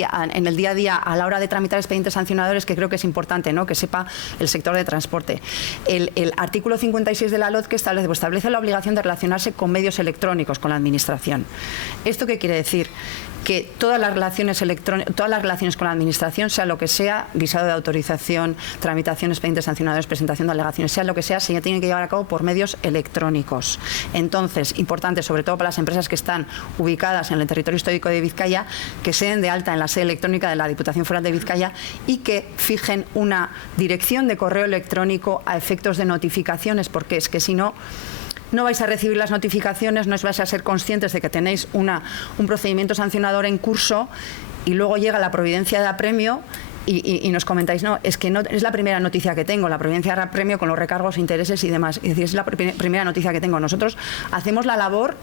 día a día a la hora de tramitar expedientes sancionadores, que creo que es importante, ¿no?, que sepa el sector de transporte. El artículo 56 de la LODC establece la obligación de relacionarse con medios electrónicos con la administración. ¿Esto qué quiere decir? Que todas las relaciones con la administración, sea lo que sea, visado de autorización, tramitación, expedientes sancionadores, presentación de alegaciones, sea lo que sea, se tienen que llevar a cabo por medios electrónicos. Entonces, importante, sobre todo para las empresas que están ubicadas en el territorio histórico de Vizcaya, que se den de alta en la sede electrónica de la Diputación Foral de Vizcaya y que fijen una dirección de correo electrónico a efectos de notificaciones, porque es que si no, no vais a recibir las notificaciones, no vais a ser conscientes de que tenéis un procedimiento sancionador en curso, y luego llega la providencia de apremio y nos comentáis, no, es que no es la primera noticia que tengo, la providencia de apremio con los recargos, intereses y demás. Es decir, es la primera noticia que tengo. Nosotros hacemos la labor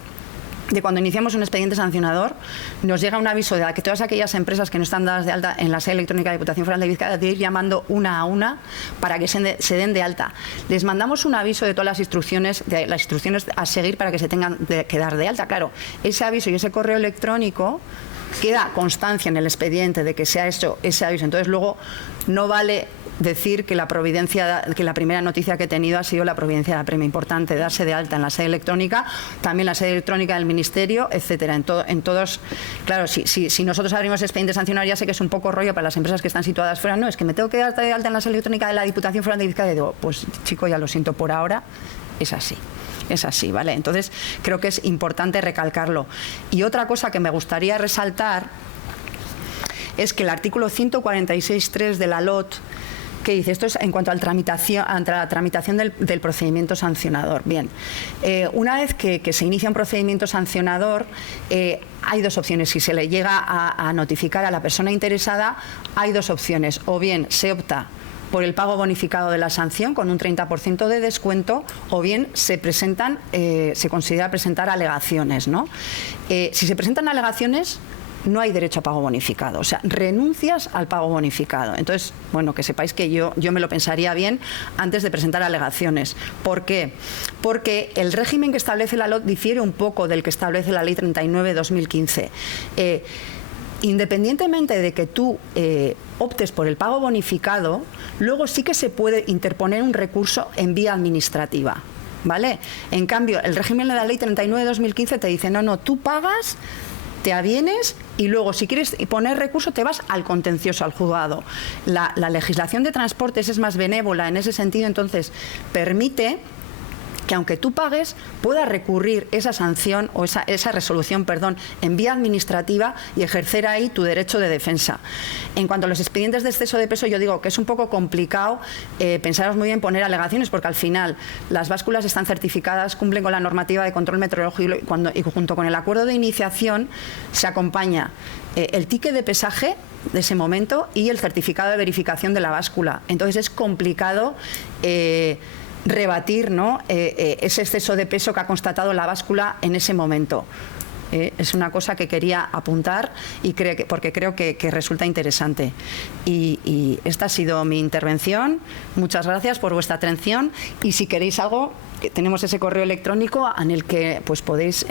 de cuando iniciamos un expediente sancionador, nos llega un aviso de que todas aquellas empresas que no están dadas de alta en la sede electrónica de Diputación Foral de Vizcaya, de ir llamando una a una para que se den de alta. Les mandamos un aviso de todas las instrucciones a seguir para que se tengan que dar de alta. Claro, ese aviso y ese correo electrónico queda constancia en el expediente de que se ha hecho ese aviso. Entonces luego no vale decir que la primera noticia que he tenido ha sido la providencia de apremio. Importante darse de alta en la sede electrónica, también la sede electrónica del Ministerio, etcétera. En todos, claro, si nosotros abrimos expedientes sancionadores, ya sé que es un poco rollo para las empresas que están situadas fuera. No, es que me tengo que dar de alta en la sede electrónica de la Diputación Foral de Vizcaya. Y digo, pues chico, ya lo siento, por ahora es así. Es así, ¿vale? Entonces creo que es importante recalcarlo. Y otra cosa que me gustaría resaltar es que el artículo 146.3 de la LOT, que dice, esto es en cuanto a la tramitación del procedimiento sancionador. Bien, una vez que se inicia un procedimiento sancionador, hay dos opciones. Si se le llega a notificar a la persona interesada, hay dos opciones. O bien se opta por el pago bonificado de la sanción con un 30% de descuento, o bien se considera presentar alegaciones, ¿no? Si se presentan alegaciones, no hay derecho a pago bonificado, o sea, renuncias al pago bonificado. Entonces, bueno, que sepáis que yo me lo pensaría bien antes de presentar alegaciones. ¿Por qué? Porque el régimen que establece la LOT difiere un poco del que establece la Ley 39/2015. Independientemente de que tú optes por el pago bonificado, luego sí que se puede interponer un recurso en vía administrativa, ¿vale? En cambio, el régimen de la Ley 39/2015 te dice, no, tú pagas, te avienes y luego, si quieres poner recurso, te vas al contencioso, al juzgado. La legislación de transportes es más benévola en ese sentido, entonces permite que aunque tú pagues, puedas recurrir esa sanción o esa resolución, en vía administrativa y ejercer ahí tu derecho de defensa. En cuanto a los expedientes de exceso de peso, yo digo que es un poco complicado, pensaros muy bien poner alegaciones, porque al final las básculas están certificadas, cumplen con la normativa de control meteorológico y junto con el acuerdo de iniciación se acompaña el ticket de pesaje de ese momento y el certificado de verificación de la báscula. Entonces es complicado rebatir, ¿no?, ese exceso de peso que ha constatado la báscula en ese momento. Es una cosa que quería apuntar y porque creo que resulta interesante. Y esta ha sido mi intervención. Muchas gracias por vuestra atención, y si queréis algo, tenemos ese correo electrónico en el que pues podéis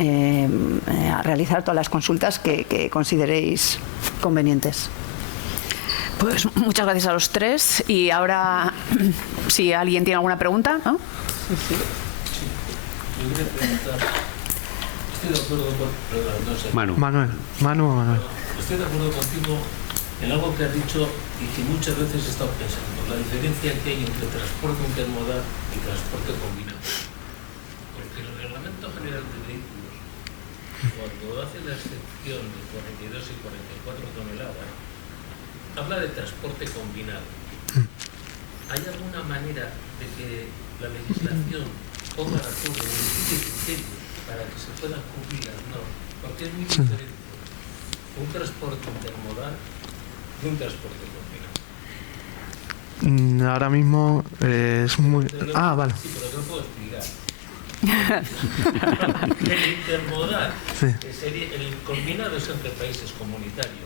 realizar todas las consultas que consideréis convenientes. Pues muchas gracias a los tres. Y ahora, si alguien tiene alguna pregunta, ¿no? Sí. Yo quería preguntar, estoy de acuerdo con... no sé. Manuel. Estoy de acuerdo contigo en algo que has dicho y que muchas veces he estado pensando, la diferencia que hay entre transporte intermodal y transporte combinado. Porque el Reglamento General de Vehículos, cuando hace la excepción de 42 y 44 toneladas, habla de transporte combinado. ¿Hay alguna manera de que la legislación ponga de acuerdo un criterio para que se puedan cumplir las normas? Porque es muy diferente un transporte intermodal de un transporte combinado. Ahora mismo es muy... vale. Sí, pero te lo puedo explicar. El intermodal, que sería, el combinado es entre países comunitarios.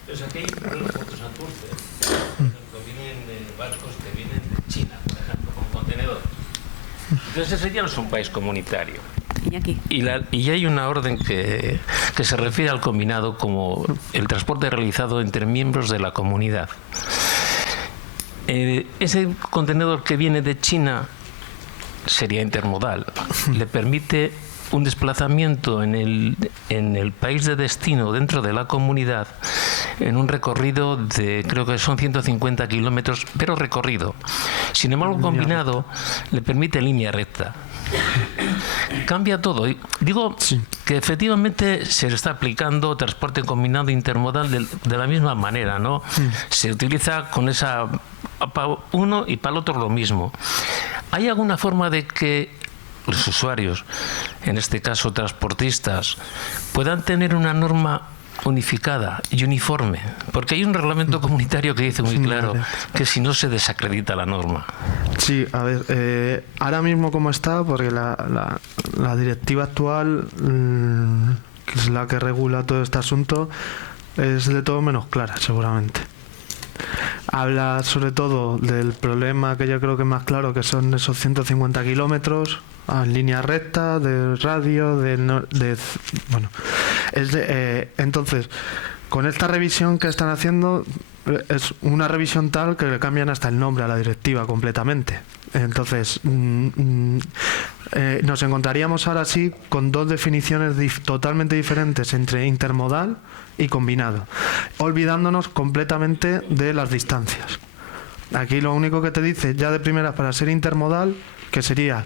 Entonces aquí hay los puertos Santurce, por ejemplo, vienen barcos que vienen de China, por ejemplo, con contenedores. Entonces ese ya no es un país comunitario. Y hay una orden que se refiere al combinado como el transporte realizado entre miembros de la comunidad. Ese contenedor que viene de China sería intermodal. Le permite un desplazamiento en el país de destino dentro de la comunidad en un recorrido de, creo que son 150 kilómetros, pero recorrido. Sin embargo, combinado le permite línea recta. Cambia todo. Digo que efectivamente se está aplicando transporte combinado intermodal de la misma manera, ¿no? Se utiliza con esa para uno y para el otro lo mismo. ¿Hay alguna forma de que los usuarios, en este caso transportistas, puedan tener una norma unificada y uniforme? Porque hay un reglamento comunitario que dice muy claro que si no se desacredita la norma. Sí, a ver, ahora mismo como está, porque la directiva actual, que es la que regula todo este asunto, es de todo menos clara, seguramente. Habla sobre todo del problema que yo creo que es más claro, que son esos 150 kilómetros en línea recta, de radio, entonces, con esta revisión que están haciendo, es una revisión tal que le cambian hasta el nombre a la directiva completamente. Entonces, nos encontraríamos ahora sí con dos definiciones totalmente diferentes entre intermodal y combinado, olvidándonos completamente de las distancias. Aquí lo único que te dice ya de primera para ser intermodal, que sería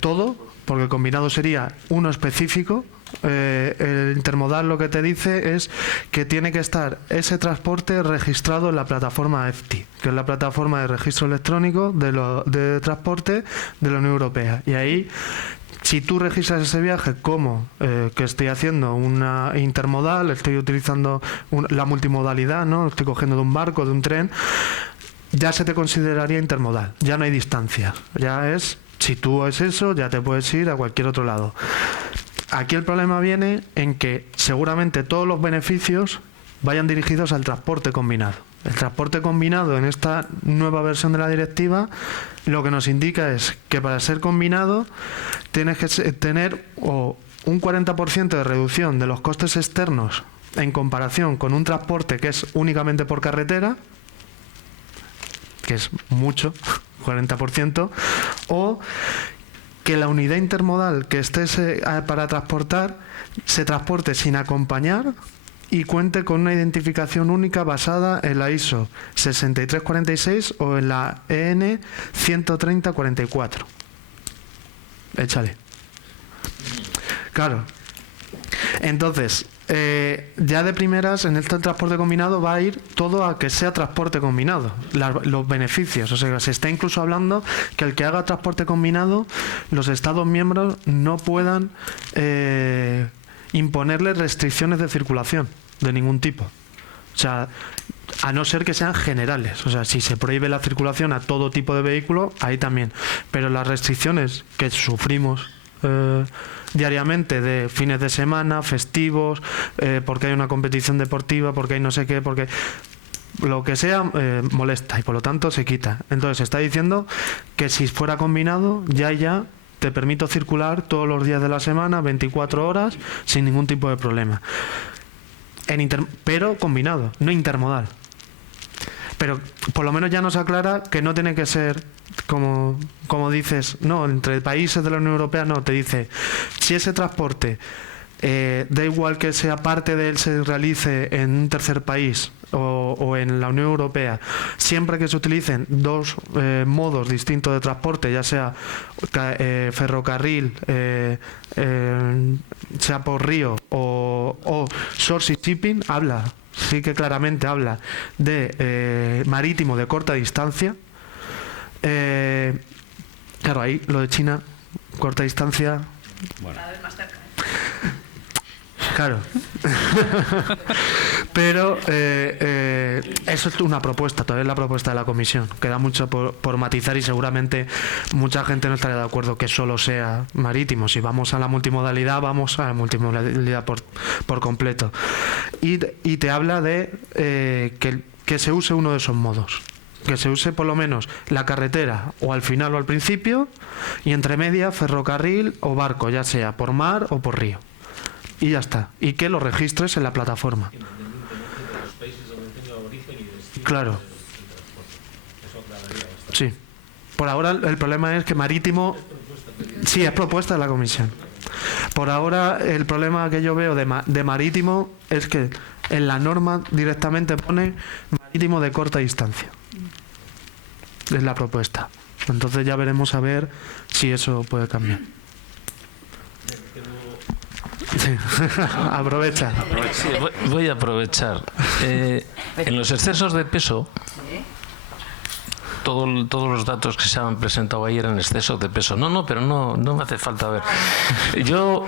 todo, porque el combinado sería uno específico. El intermodal lo que te dice es que tiene que estar ese transporte registrado en la plataforma EFTI, que es la plataforma de registro electrónico de transporte de la Unión Europea. Y ahí, si tú registras ese viaje como que estoy haciendo una intermodal, estoy utilizando la multimodalidad, ¿no? Estoy cogiendo de un barco, de un tren, ya se te consideraría intermodal. Ya no hay distancia. Ya es, si tú es eso, ya te puedes ir a cualquier otro lado. Aquí el problema viene en que seguramente todos los beneficios vayan dirigidos al transporte combinado. El transporte combinado en esta nueva versión de la directiva lo que nos indica es que para ser combinado tienes que tener un 40% de reducción de los costes externos en comparación con un transporte que es únicamente por carretera, que es mucho, 40%, o que la unidad intermodal que esté para transportar se transporte sin acompañar y cuente con una identificación única basada en la ISO 6346 o en la EN 13044. Échale. Claro. Entonces, ya de primeras en este transporte combinado va a ir todo a que sea transporte combinado, los beneficios. O sea, se está incluso hablando que el que haga transporte combinado, los Estados miembros no puedan imponerle restricciones de circulación de ningún tipo. O sea, a no ser que sean generales. O sea, si se prohíbe la circulación a todo tipo de vehículo, ahí también. Pero las restricciones que sufrimos diariamente de fines de semana, festivos, porque hay una competición deportiva, porque hay no sé qué, porque lo que sea molesta y por lo tanto se quita. Entonces se está diciendo que si fuera combinado ya te permito circular todos los días de la semana, 24 horas, sin ningún tipo de problema. pero combinado, no intermodal. Pero por lo menos ya nos aclara que no tiene que ser como dices, no, entre países de la Unión Europea no, te dice, si ese transporte da igual que sea parte de él se realice en un tercer país o en la Unión Europea, siempre que se utilicen dos modos distintos de transporte, ya sea ferrocarril, sea por río o short sea shipping, sí que claramente habla de marítimo de corta distancia. Claro, ahí lo de China, corta distancia. Bueno. Cada vez más cerca. Claro. Pero eso es una propuesta, todavía es la propuesta de la comisión. Queda mucho por matizar y seguramente mucha gente no estaría de acuerdo que solo sea marítimo. Si vamos a la multimodalidad, vamos a la multimodalidad por completo. Y te habla de que se use uno de esos modos. Que se use por lo menos la carretera o al final o al principio y entre medias ferrocarril o barco, ya sea por mar o por río. Y ya está. Y que lo registres en la plataforma. Claro. Sí. Por ahora el problema es que marítimo... Sí, es propuesta de la comisión. Por ahora el problema que yo veo de marítimo es que en la norma directamente pone marítimo de corta distancia. Es la propuesta. Entonces ya veremos a ver si eso puede cambiar. Sí. Aprovecha. Sí, voy a aprovechar. En los excesos de peso, todos los datos que se han presentado ahí eran excesos de peso. Pero no me hace falta ver. Yo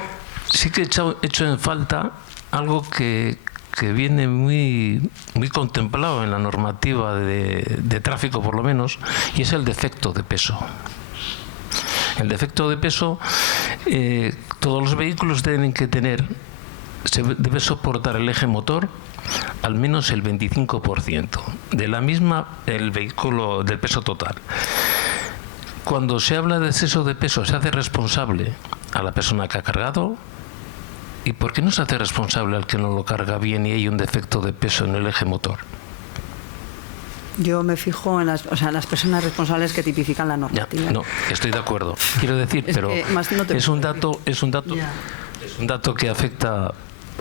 sí que he hecho en falta algo que viene muy contemplado en la normativa de tráfico, por lo menos, y es el defecto de peso. El defecto de peso, todos los vehículos deben debe soportar el eje motor al menos el 25% del vehículo, del peso total. Cuando se habla de exceso de peso, se hace responsable a la persona que ha cargado. ¿Y por qué no se hace responsable al que no lo carga bien y hay un defecto de peso en el eje motor? Yo me fijo en las personas responsables que tipifican la normativa. Ya, no, estoy de acuerdo. Quiero decir, pero es un dato que afecta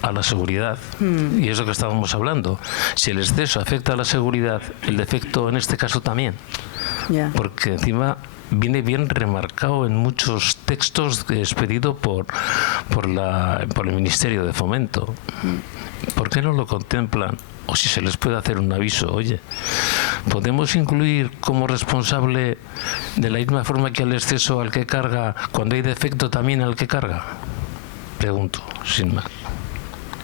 a la seguridad y es lo que estábamos hablando. Si el exceso afecta a la seguridad, el defecto en este caso también. Ya. Porque encima viene bien remarcado en muchos textos expedido por el Ministerio de Fomento. ¿Por qué no lo contemplan? O si se les puede hacer un aviso, oye, ¿podemos incluir como responsable de la misma forma que al exceso al que carga, cuando hay defecto también al que carga? Pregunto, sin más.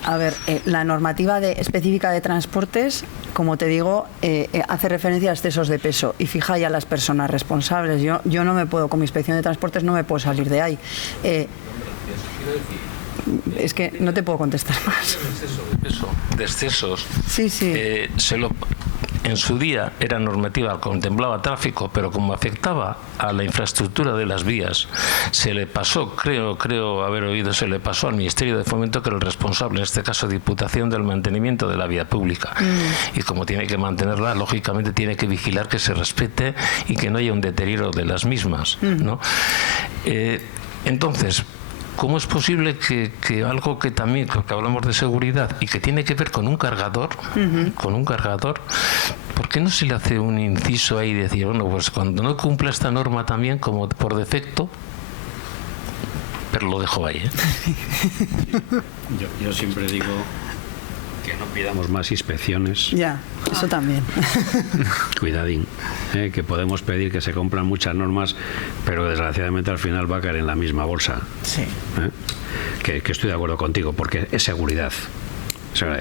A ver, la normativa específica de transportes, como te digo, hace referencia a excesos de peso y fija ya a las personas responsables. Yo no me puedo, con mi inspección de transportes, no me puedo salir de ahí. Es que no te puedo contestar más. De excesos. Sí. En su día era normativa, contemplaba tráfico, pero como afectaba a la infraestructura de las vías, se le pasó, creo haber oído, se le pasó al Ministerio de Fomento, que era el responsable, en este caso Diputación, del mantenimiento de la vía pública. Y como tiene que mantenerla, lógicamente tiene que vigilar que se respete y que no haya un deterioro de las mismas, ¿no? Entonces, ¿cómo es posible que algo que también, que hablamos de seguridad y que tiene que ver con un cargador, ¿por qué no se le hace un inciso ahí y decir, bueno, pues cuando no cumpla esta norma también, como por defecto, pero lo dejo ahí, Yo siempre digo que no pidamos más inspecciones. Ya, eso también. Cuidadín, que podemos pedir que se cumplan muchas normas, pero desgraciadamente al final va a caer en la misma bolsa. Sí. Que estoy de acuerdo contigo, porque es seguridad. O sea,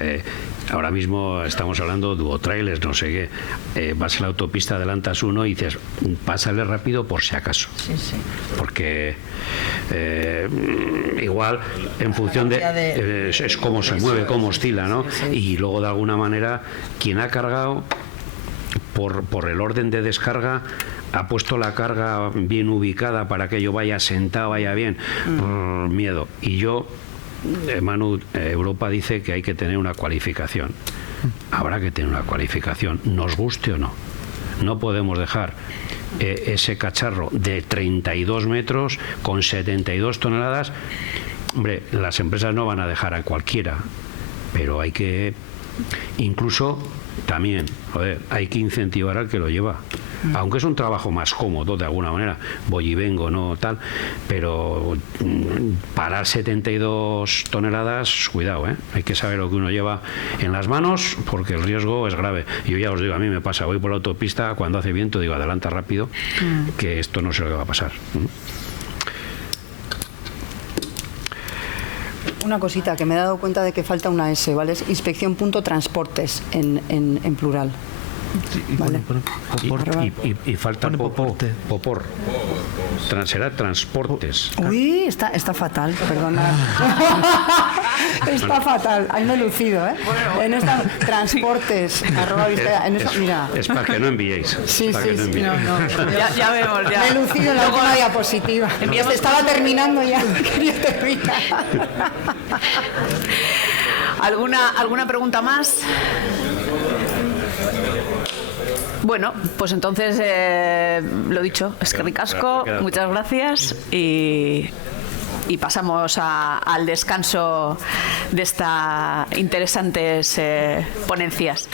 ahora mismo estamos hablando de duotrailers, no sé qué. Vas a la autopista, adelantas uno y dices, pásale rápido por si acaso. Sí. Porque igual, en función de es cómo se mueve, cómo oscila, ¿no? Sí. Y luego, de alguna manera, quien ha cargado, por el orden de descarga, ha puesto la carga bien ubicada para que yo vaya sentado, vaya bien. Miedo. Y yo Manu, Europa dice que hay que tener una cualificación. Habrá que tener una cualificación, nos guste o no. No podemos dejar ese cacharro de 32 metros con 72 toneladas. Hombre, las empresas no van a dejar a cualquiera, pero hay que, incluso también, hay que incentivar al que lo lleva. Aunque es un trabajo más cómodo de alguna manera, voy y vengo, no tal, pero parar 72 toneladas, cuidado, hay que saber lo que uno lleva en las manos porque el riesgo es grave. Yo ya os digo, a mí me pasa, voy por la autopista, cuando hace viento digo adelanta rápido, que esto no sé lo que va a pasar. Una cosita, que me he dado cuenta de que falta una S, ¿vale? Es inspección.transportes en plural. Sí, vale. Y falta popor. Será transportes. Uy, está fatal, perdona. Está fatal. Ahí me he lucido, ¿eh? En esta transportes, @Vizcaya. En esta, mira. Es para que no enviéis. Sí. No. Ya vemos, ya. Me he lucido en la última diapositiva. Estaba terminando ya. Quería terminar. ¿Alguna pregunta más? Bueno, pues entonces, lo dicho, es que ricasco, muchas gracias y pasamos al descanso de estas interesantes ponencias.